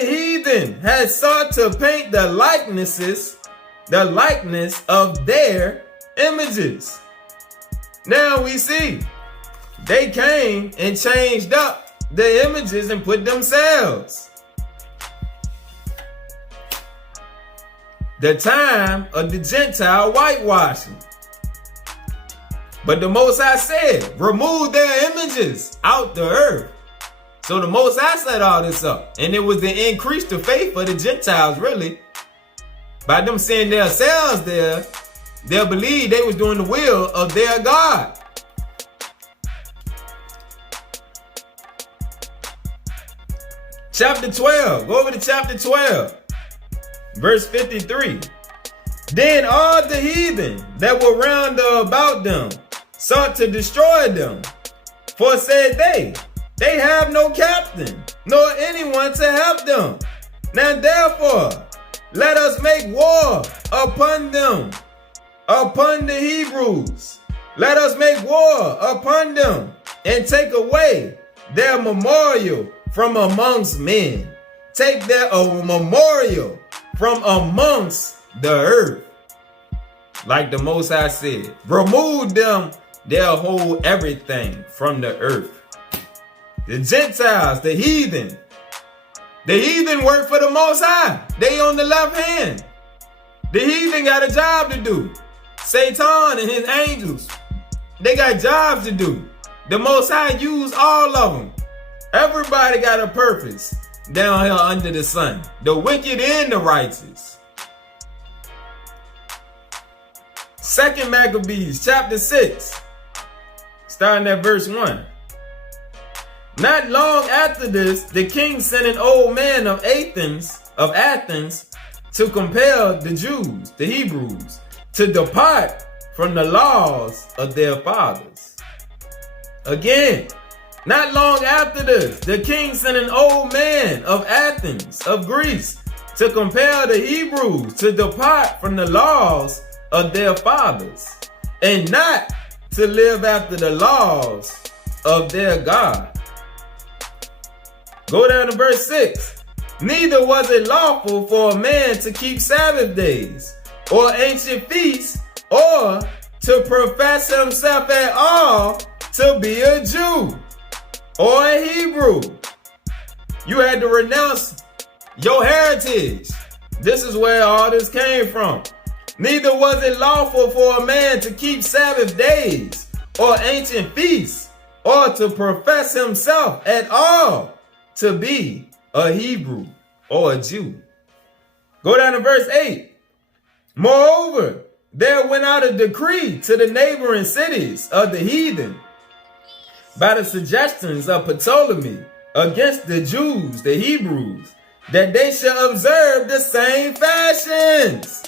heathen had sought to paint the likeness of their images. Now we see they came and changed up the images and put themselves. The time of the Gentile whitewashing. But the Most High said, remove their images out the earth. So the Most High set all this up. And it was to increase the faith of the Gentiles, really. By them seeing themselves there, they'll believe they was doing the will of their God. Chapter 12. Go over to chapter 12. Verse 53. Then all the heathen that were round about them sought to destroy them. For said they have no captain, nor anyone to help them. Now therefore, let us make war upon them, upon the Hebrews. Let us make war upon them, and take away their memorial from amongst men. Take their memorial from amongst the earth. Like the Most High said, remove them, their whole everything from the earth. The Gentiles, the heathen work for the Most High. They on the left hand. The heathen got a job to do. Satan and his angels, they got jobs to do. The Most High used all of them. Everybody got a purpose down here under the sun. The wicked and the righteous. 2 Maccabees chapter 6, starting at verse 1. Not long after this, the king sent an old man of Athens to compel the Jews, the Hebrews, to depart from the laws of their fathers. Again, not long after this, the king sent an old man of Athens, of Greece, to compel the Hebrews to depart from the laws of their fathers, and not to live after the laws of their God. Go down to verse 6. Neither was it lawful for a man to keep Sabbath days, or ancient feasts, or to profess himself at all to be a Jew or a Hebrew. You had to renounce your heritage. This is where all this came from. Neither was it lawful for a man to keep Sabbath days or ancient feasts, or to profess himself at all to be a Hebrew or a Jew. Go down to verse 8. Moreover, there went out a decree to the neighboring cities of the heathen by the suggestions of Ptolemy against the Jews, the Hebrews, that they should observe the same fashions.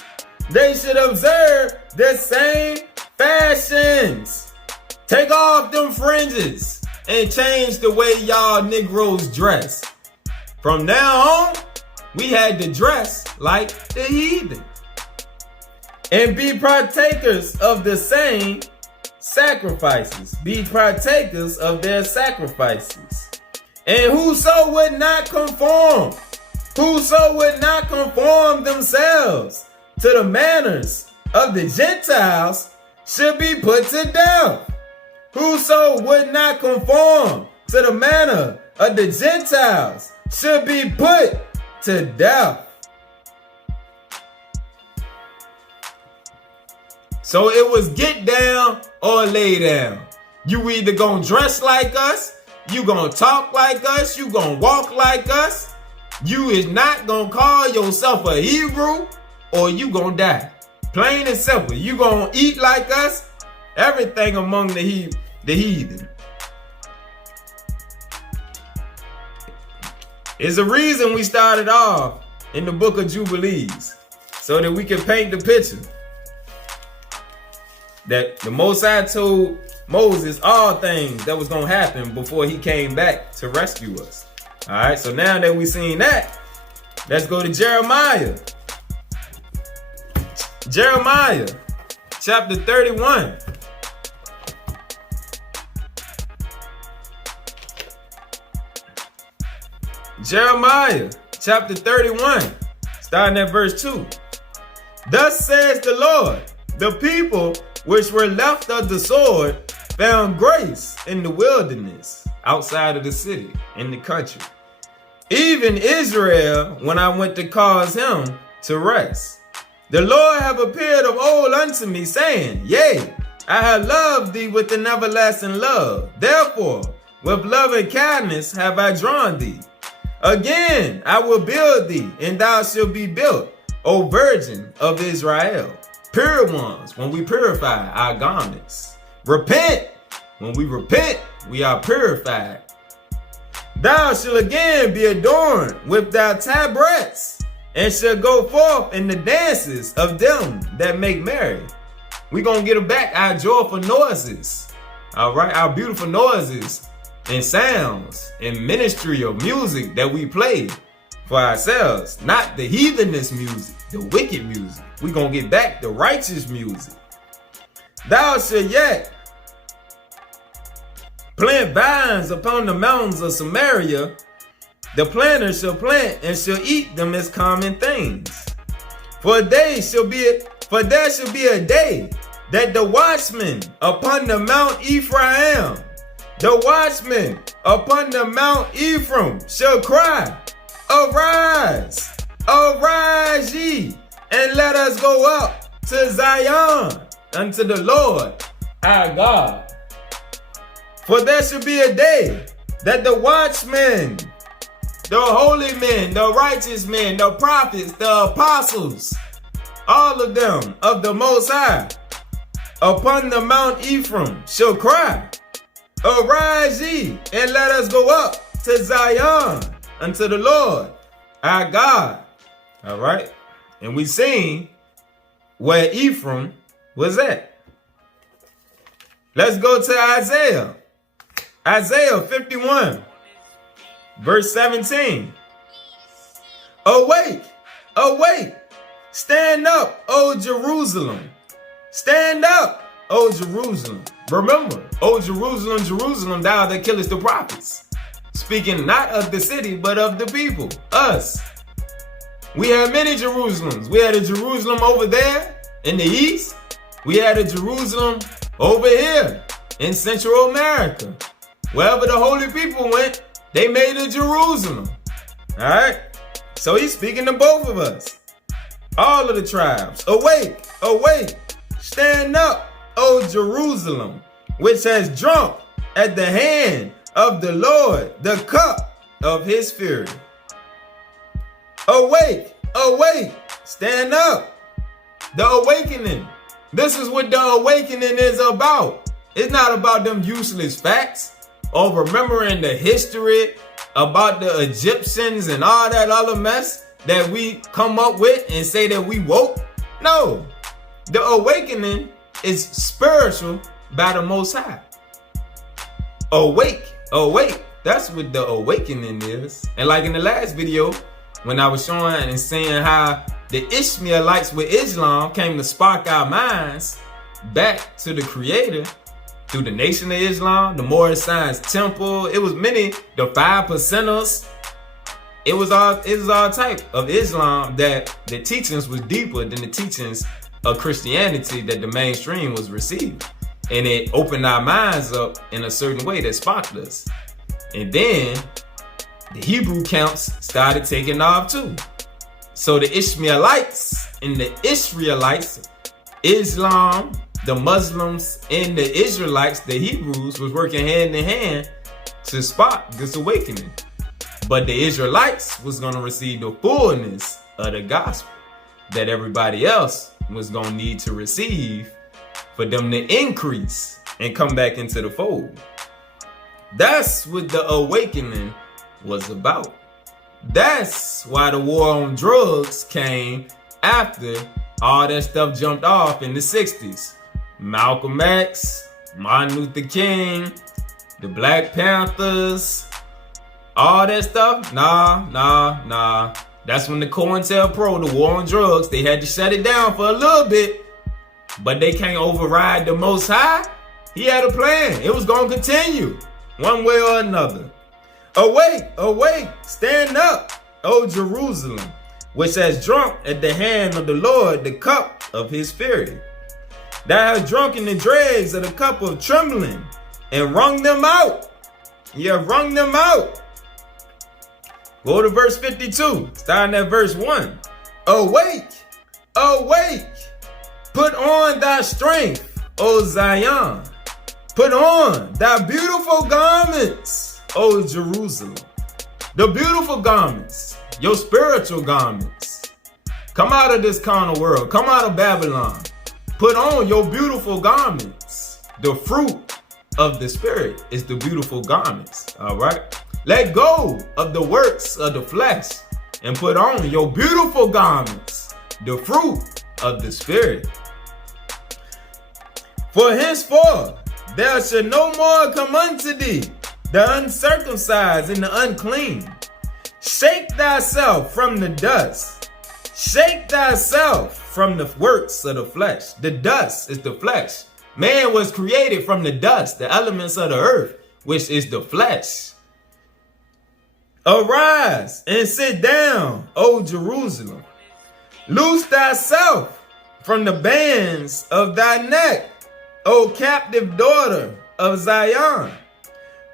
They should observe the same fashions. Take off them fringes and change the way y'all Negroes dress. From now on, we had to dress like the heathen. And be partakers of the same sacrifices. Be partakers of their sacrifices. And whoso would not conform themselves to the manners of the Gentiles should be put to death. Whoso would not conform to the manner of the Gentiles should be put to death. So it was get down or lay down. You either gonna dress like us, you gonna talk like us, you gonna walk like us. You is not gonna call yourself a Hebrew, or you gonna die. Plain and simple. You gonna eat like us. Everything among the heathen. It's a reason we started off in the book of Jubilees, so that we can paint the picture that the Most High told Moses all things that was going to happen before he came back to rescue us. All right, so now that we've seen that, let's go to Jeremiah. Jeremiah, chapter 31. Jeremiah, chapter 31, starting at verse 2. Thus says the Lord, the people which were left of the sword found grace in the wilderness, outside of the city, in the country. Even Israel, when I went to cause him to rest. The Lord have appeared of old unto me, saying, Yea, I have loved thee with an everlasting love. Therefore, with love and kindness have I drawn thee. Again, I will build thee, and thou shalt be built, O virgin of Israel. Pure ones, when we purify our garments. Repent, when we repent, we are purified. Thou shalt again be adorned with thy tabrets, and shall go forth in the dances of them that make merry. We're going to get back our joyful noises, all right, our beautiful noises and sounds and ministry of music that we play for ourselves, not the heathenist music, the wicked music. We're going to get back the righteous music. Thou shalt yet plant vines upon the mountains of Samaria. The planter shall plant and shall eat them as common things. For there shall be a day that the watchman upon the Mount Ephraim, the watchman upon the Mount Ephraim shall cry, Arise, arise ye, and let us go up to Zion, unto the Lord our God. For there shall be a day that the watchmen, the holy men, the righteous men, the prophets, the apostles, all of them of the Most High, upon the Mount Ephraim shall cry, Arise ye, and let us go up to Zion, unto the Lord our God. All right. And we seen where Ephraim was at. Let's go to Isaiah. Isaiah 51, verse 17. Awake, awake, stand up, O Jerusalem. Stand up, O Jerusalem. Remember, O Jerusalem, Jerusalem, thou that killest the prophets. Speaking not of the city, but of the people, us. We had many Jerusalems. We had a Jerusalem over there in the east. We had a Jerusalem over here in Central America. Wherever the holy people went, they made a Jerusalem. All right? So he's speaking to both of us. All of the tribes. Awake, awake, stand up, O Jerusalem, which has drunk at the hand of the Lord the cup of his fury. Awake, awake, stand up. The awakening. This is what the awakening is about. It's not about them useless facts or remembering the history about the Egyptians and all that other mess that we come up with and say that we woke. No, the awakening is spiritual by the Most High. Awake, awake. That's what the awakening is. And like in the last video, when I was showing and saying how the Ishmaelites with Islam came to spark our minds back to the Creator through the Nation of Islam, the Moorish Science Temple. It was many, the 5%ers. It was all type of Islam that the teachings was deeper than the teachings of Christianity that the mainstream was receiving. And it opened our minds up in a certain way that sparked us. And then the Hebrew camps started taking off too. So the Ishmaelites and the Israelites, Islam, the Muslims and the Israelites, the Hebrews, was working hand in hand to spot this awakening. But the Israelites was going to receive the fullness of the gospel that everybody else was going to need to receive for them to increase and come back into the fold. That's what the awakening was about. That's why the war on drugs came after all that stuff jumped off in the 60s. Malcolm X, Martin Luther King, the Black Panthers, all that stuff. Nah. That's when the COINTELPRO, the war on drugs, they had to shut it down for a little bit. But they can't override the Most High. He had a plan. It was going to continue one way or another. Awake, stand up, O Jerusalem, which has drunk at the hand of the Lord the cup of his fury. Thou hast drunken the dregs of the cup of trembling and wrung them out. You have wrung them out. Go to verse 52, starting at verse 1. Awake, put on thy strength, O Zion. Put on thy beautiful garments, O Jerusalem. The beautiful garments, your spiritual garments. Come out of this carnal world. Come out of Babylon. Put on your beautiful garments. The fruit of the Spirit is the beautiful garments. All right. Let go of the works of the flesh and put on your beautiful garments, the fruit of the Spirit. For henceforth there shall no more come unto thee the uncircumcised and the unclean. Shake thyself from the dust. Shake thyself from the works of the flesh. The dust is the flesh. Man was created from the dust, the elements of the earth, which is the flesh. Arise and sit down, O Jerusalem. Loose thyself from the bands of thy neck, O captive daughter of Zion.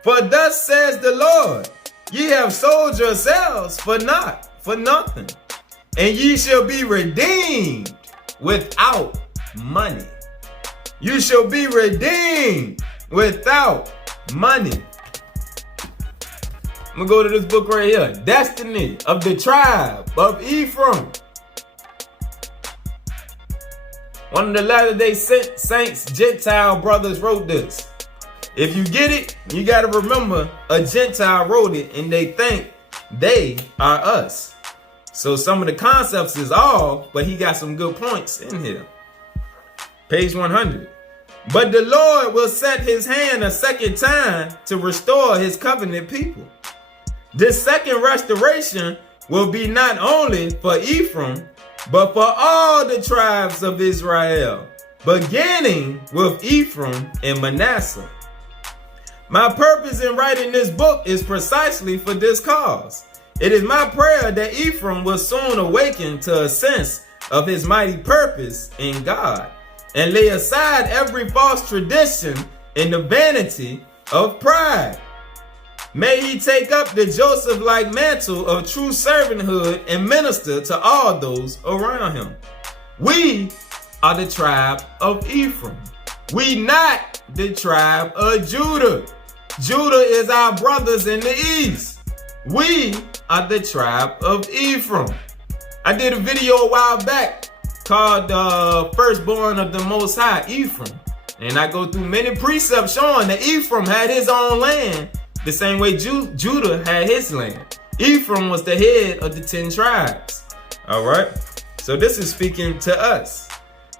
For thus says the Lord, ye have sold yourselves for naught, for nothing, and ye shall be redeemed without money. You shall be redeemed without money. I'm gonna go to this book right here. Destiny of the tribe of Ephraim. One of the Latter-day Saints Gentile brothers wrote this. If you get it, you got to remember a Gentile wrote it and they think they are us. So some of the concepts is off, but he got some good points in here. Page 100. But the Lord will set his hand a second time to restore his covenant people. This second restoration will be not only for Ephraim, but for all the tribes of Israel, beginning with Ephraim and Manasseh. My purpose in writing this book is precisely for this cause. It is my prayer that Ephraim will soon awaken to a sense of his mighty purpose in God and lay aside every false tradition and the vanity of pride. May he take up the Joseph-like mantle of true servanthood and minister to all those around him. We are the tribe of Ephraim. We not the tribe of Judah. Judah is our brothers in the east. We are the tribe of Ephraim. I did a video a while back called Firstborn of the Most High, Ephraim. And I go through many precepts showing that Ephraim had his own land the same way Judah had his land. Ephraim was the head of the 10 tribes. All right. So this is speaking to us.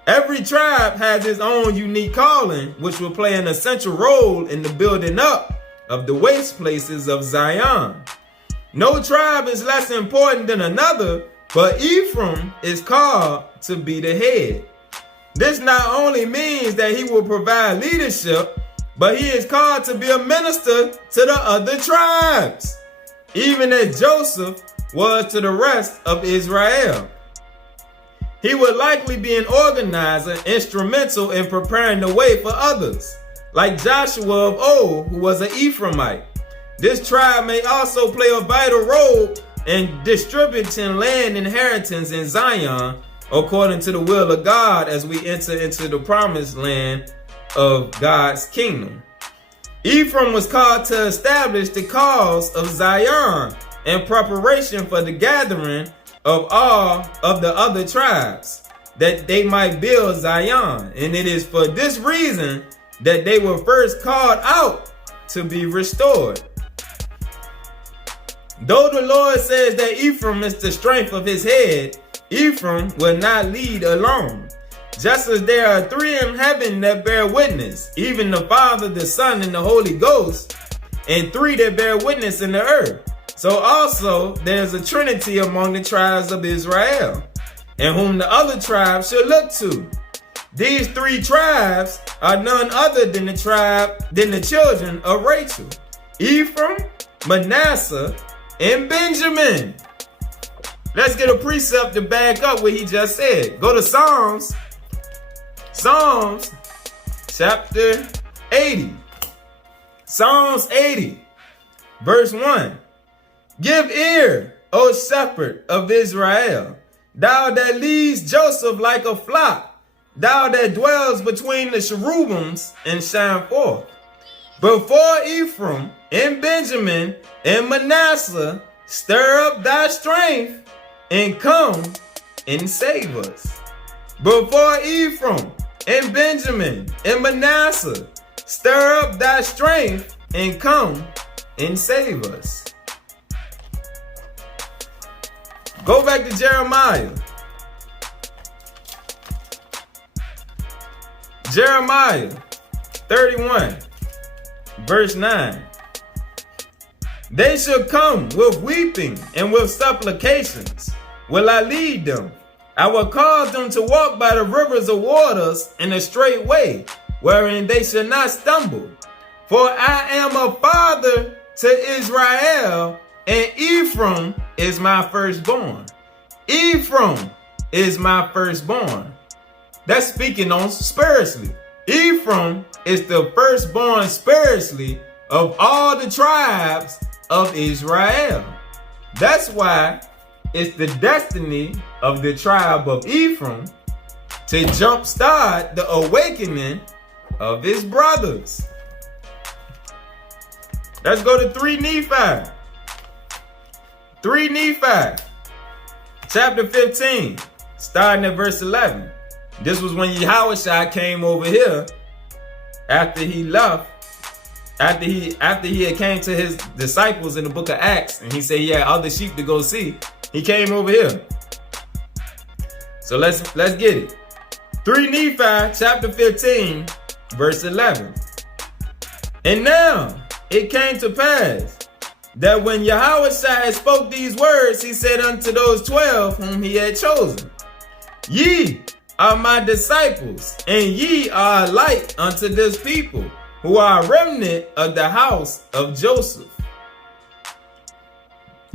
Every tribe has its own unique calling, which will play an essential role in the building up of the waste places of Zion. No tribe is less important than another, but Ephraim is called to be the head. This not only means that he will provide leadership, but he is called to be a minister to the other tribes, even as Joseph was to the rest of Israel. He would likely be an organizer, instrumental in preparing the way for others, like Joshua of old, who was an Ephraimite. This tribe may also play a vital role in distributing land inheritance in Zion according to the will of God, as we enter into the promised land of God's kingdom. Ephraim was called to establish the cause of Zion in preparation for the gathering of all of the other tribes, that they might build Zion. And it is for this reason that they were first called out to be restored. Though the Lord says that Ephraim is the strength of his head, Ephraim will not lead alone. Just as there are three in heaven that bear witness, even the Father, the Son, and the Holy Ghost, and three that bear witness in the earth, so also there's a trinity among the tribes of Israel, and whom the other tribes should look to. These three tribes are none other than the children of Rachel: Ephraim, Manasseh, and Benjamin. Let's get a precept to back up what he just said. Go to Psalms chapter 80. Psalms 80, verse 1. Give ear, O shepherd of Israel, thou that leads Joseph like a flock, thou that dwells between the cherubims and shine forth. Before Ephraim and Benjamin and Manasseh, stir up thy strength and come and save us. Before Ephraim and Benjamin and Manasseh, stir up thy strength and come and save us. Go back to Jeremiah. Jeremiah 31, verse 9. They shall come with weeping and with supplications. Will I lead them? I will cause them to walk by the rivers of waters in a straight way, wherein they shall not stumble. For I am a father to Israel, and Ephraim is my firstborn. Ephraim is my firstborn. That's speaking on spiritually. Ephraim is the firstborn spiritually of all the tribes of Israel. That's why it's the destiny of the tribe of Ephraim to jumpstart the awakening of his brothers. Let's go to 3 Nephi. 3 Nephi, chapter 15, starting at verse 11. This was when Yahushua came over here after he left, after he had came to his disciples in the book of Acts, and he said he had other sheep to go see. He came over here. So let's get it. 3 Nephi, chapter 15, verse 11. And now it came to pass that when Yahushua had spoke these words, he said unto those 12 whom he had chosen, Ye are my disciples, and ye are a light unto this people, who are a remnant of the house of Joseph.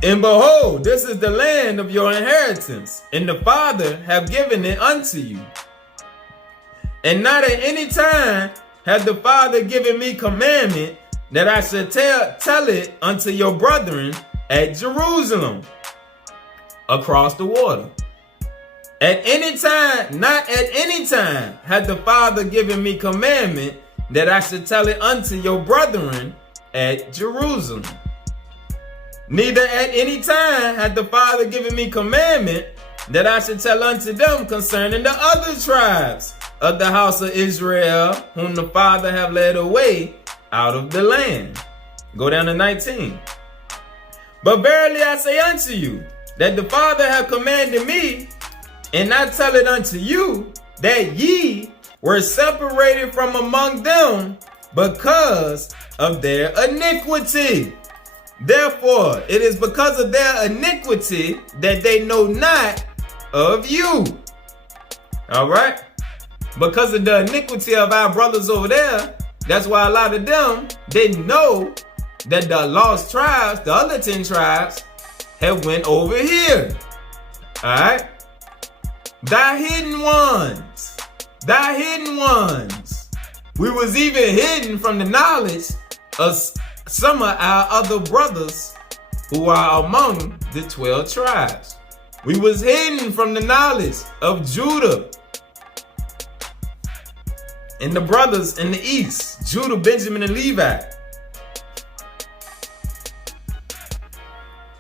And behold, this is the land of your inheritance, and the Father have given it unto you. And not at any time hath the Father given me commandment that I should tell it unto your brethren at Jerusalem, across the water. At any time, not at any time, had the Father given me commandment that I should tell it unto your brethren at Jerusalem. Neither at any time had the Father given me commandment that I should tell unto them concerning the other tribes of the house of Israel, whom the Father have led away out of the land. Go down to 19. But verily I say unto you, that the Father have commanded me, and I tell it unto you, that ye were separated from among them because of their iniquity. Therefore, it is because of their iniquity that they know not of you. All right? Because of the iniquity of our brothers over there, that's why a lot of them didn't know that the lost tribes, the other 10 tribes, have went over here. All right? Thy hidden ones. Thy hidden ones. We was even hidden from the knowledge of some of our other brothers who are among the 12 tribes. We was hidden from the knowledge of Judah and the brothers in the east, Judah, Benjamin, and Levi.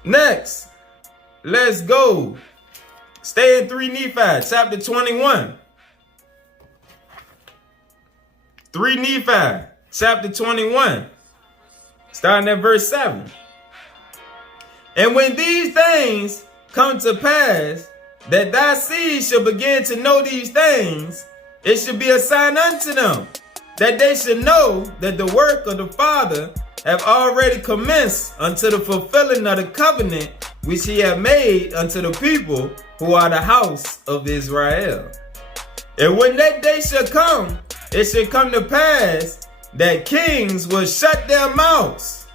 Next, let's go. Stay in 3 Nephi, chapter 21. 3 Nephi, chapter 21, starting at verse 7. And when these things come to pass, that thy seed shall begin to know these things, it should be a sign unto them, that they should know that the work of the Father have already commenced unto the fulfilling of the covenant which he hath made unto the people who are the house of Israel. And when that day shall come, it shall come to pass that kings will shut their mouths.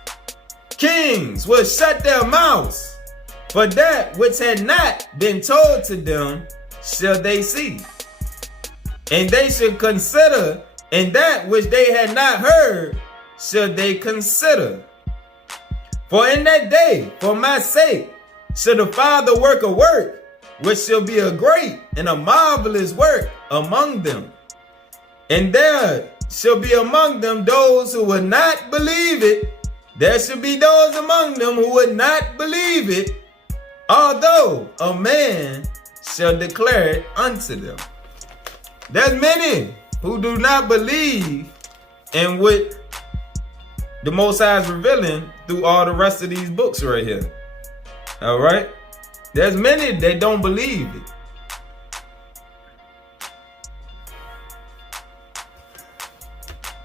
Kings will shut their mouths. For that which had not been told to them shall they see. And they shall consider, and that which they had not heard shall they consider. For in that day, for my sake, shall the Father work a work, which shall be a great and a marvelous work among them. And there shall be among them those who will not believe it. There shall be those among them who would not believe it, although a man shall declare it unto them. There's many who do not believe in what the Most High is revealing through all the rest of these books right here. All right? There's many that don't believe it.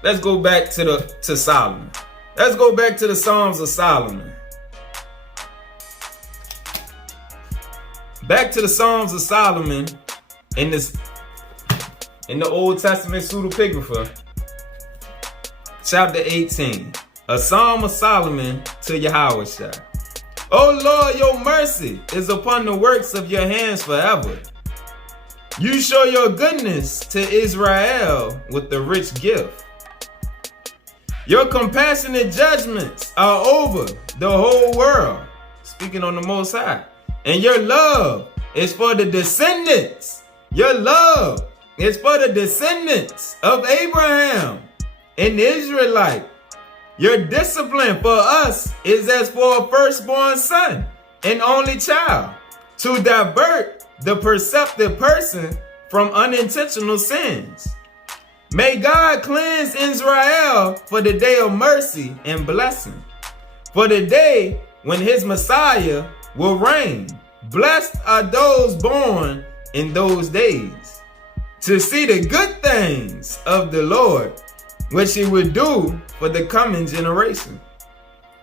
Let's go back to Solomon. Let's go back to the Psalms of Solomon. Back to the Psalms of Solomon in the Old Testament pseudepigrapha, chapter 18. A Psalm of Solomon to Yahushua. O Lord, your mercy is upon the works of your hands forever. You show your goodness to Israel with the rich gift. Your compassionate judgments are over the whole world, speaking on the Most High. And your love is for the descendants. Your love is for the descendants of Abraham and the Israelite. Your discipline for us is as for a firstborn son and only child, to divert the perceptive person from unintentional sins. May God cleanse Israel for the day of mercy and blessing, for the day when his Messiah will reign. Blessed are those born in those days, to see the good things of the Lord, which he will do for the coming generation,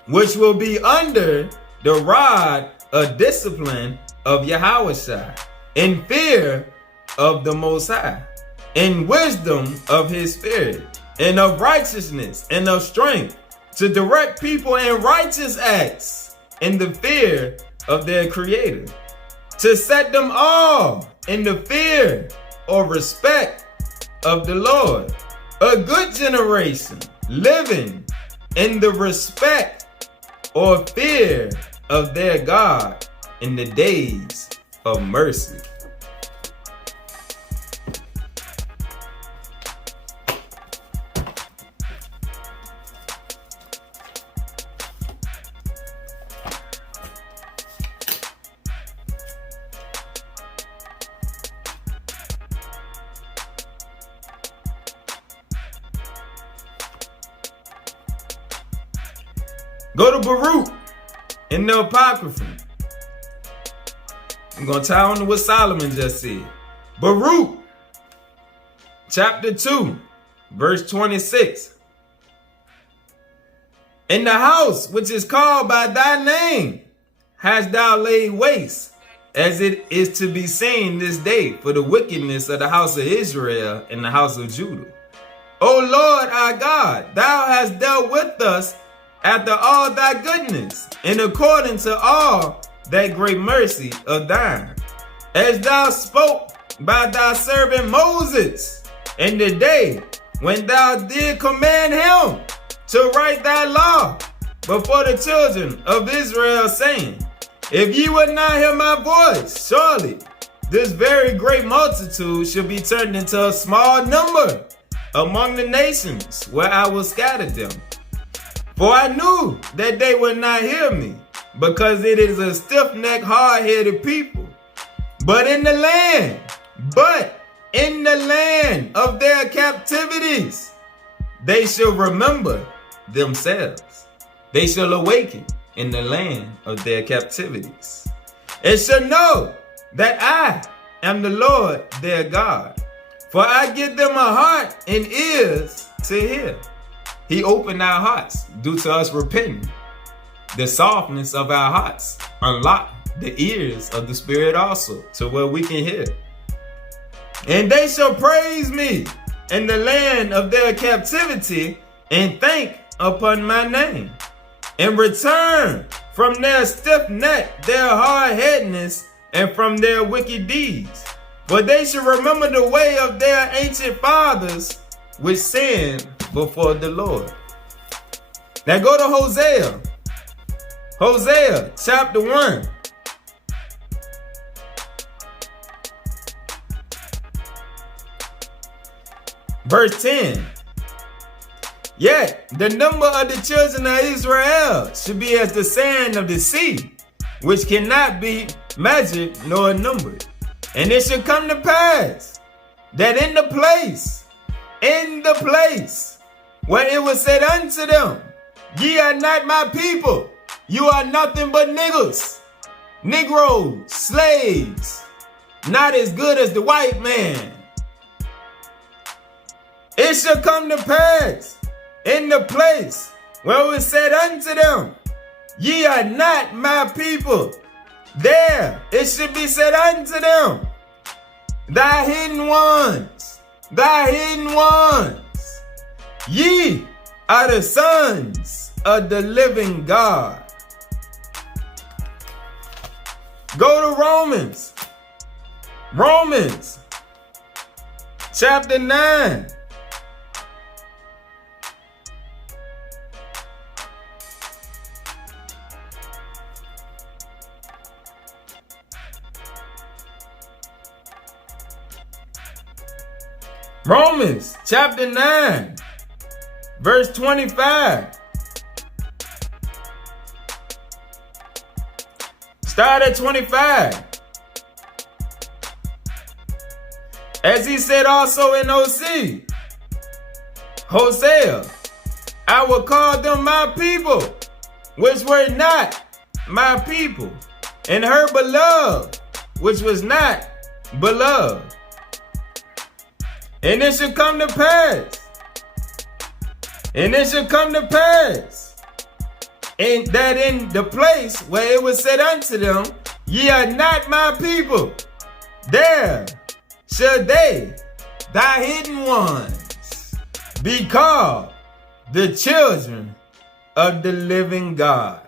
which will be under the rod of discipline of Yahushua, in fear of the Most High, in wisdom of his spirit, and of righteousness and of strength, to direct people in righteous acts, in the fear of their Creator, to set them all in the fear or respect of the Lord. A good generation living in the respect or fear of their God in the days of mercy. Go to Baruch in the Apocrypha. I'm going to tie on to what Solomon just said. Baruch, chapter 2, verse 26. In the house which is called by thy name hast thou laid waste, as it is to be seen this day, for the wickedness of the house of Israel and the house of Judah. O Lord our God, thou hast dealt with us after all thy goodness, and according to all that great mercy of thine, as thou spoke by thy servant Moses in the day when thou did command him to write thy law before the children of Israel, saying, If ye would not hear my voice, surely this very great multitude shall be turned into a small number among the nations where I will scatter them. For I knew that they would not hear me, because it is a stiff-necked, hard-headed people. But in the land of their captivities, they shall remember themselves. They shall awaken in the land of their captivities, and shall know that I am the Lord their God. For I give them a heart and ears to hear. He opened our hearts due to us repenting. The softness of our hearts unlocked the ears of the Spirit also, to where we can hear. And they shall praise me in the land of their captivity, and think upon my name, and return from their stiff neck, their hard-headedness, and from their wicked deeds. For they shall remember the way of their ancient fathers, which sinned before the Lord. Now go to Hosea. Hosea chapter 1. Verse 10. Yet the number of the children of Israel should be as the sand of the sea, which cannot be measured nor numbered. And it shall come to pass that in the place where it was said unto them, ye are not my people, you are nothing but niggers, Negroes, slaves, not as good as the white man. It shall come to pass in the place where it was said unto them, ye are not my people, there it should be said unto them, thy hidden ones, ye are the sons of the living God. Go to Romans chapter 9. Romans chapter 9, verse 25. Start at 25. As he said also in Hosea, I will call them my people, which were not my people, and her beloved, which was not beloved. And it shall come to pass, and that in the place where it was said unto them, ye are not my people, there shall they, thy hidden ones, be called the children of the living God.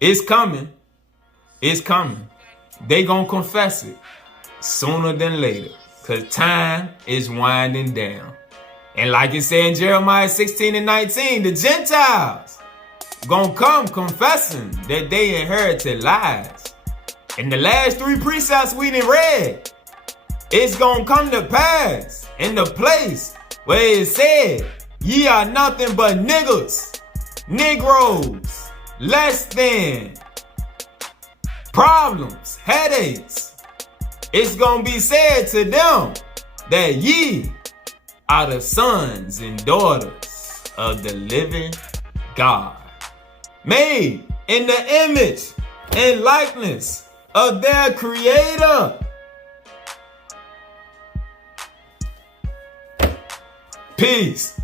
It's coming. It's coming. They gonna confess it sooner than later, because time is winding down. And like it said in Jeremiah 16:19, the Gentiles gonna come confessing that they inherited lies. And the last three precepts we done read, it's gonna come to pass in the place where it said, ye are nothing but niggers, Negroes, less than, problems, headaches. It's gonna be said to them that ye are the sons and daughters of the living God, made in the image and likeness of their Creator. Peace.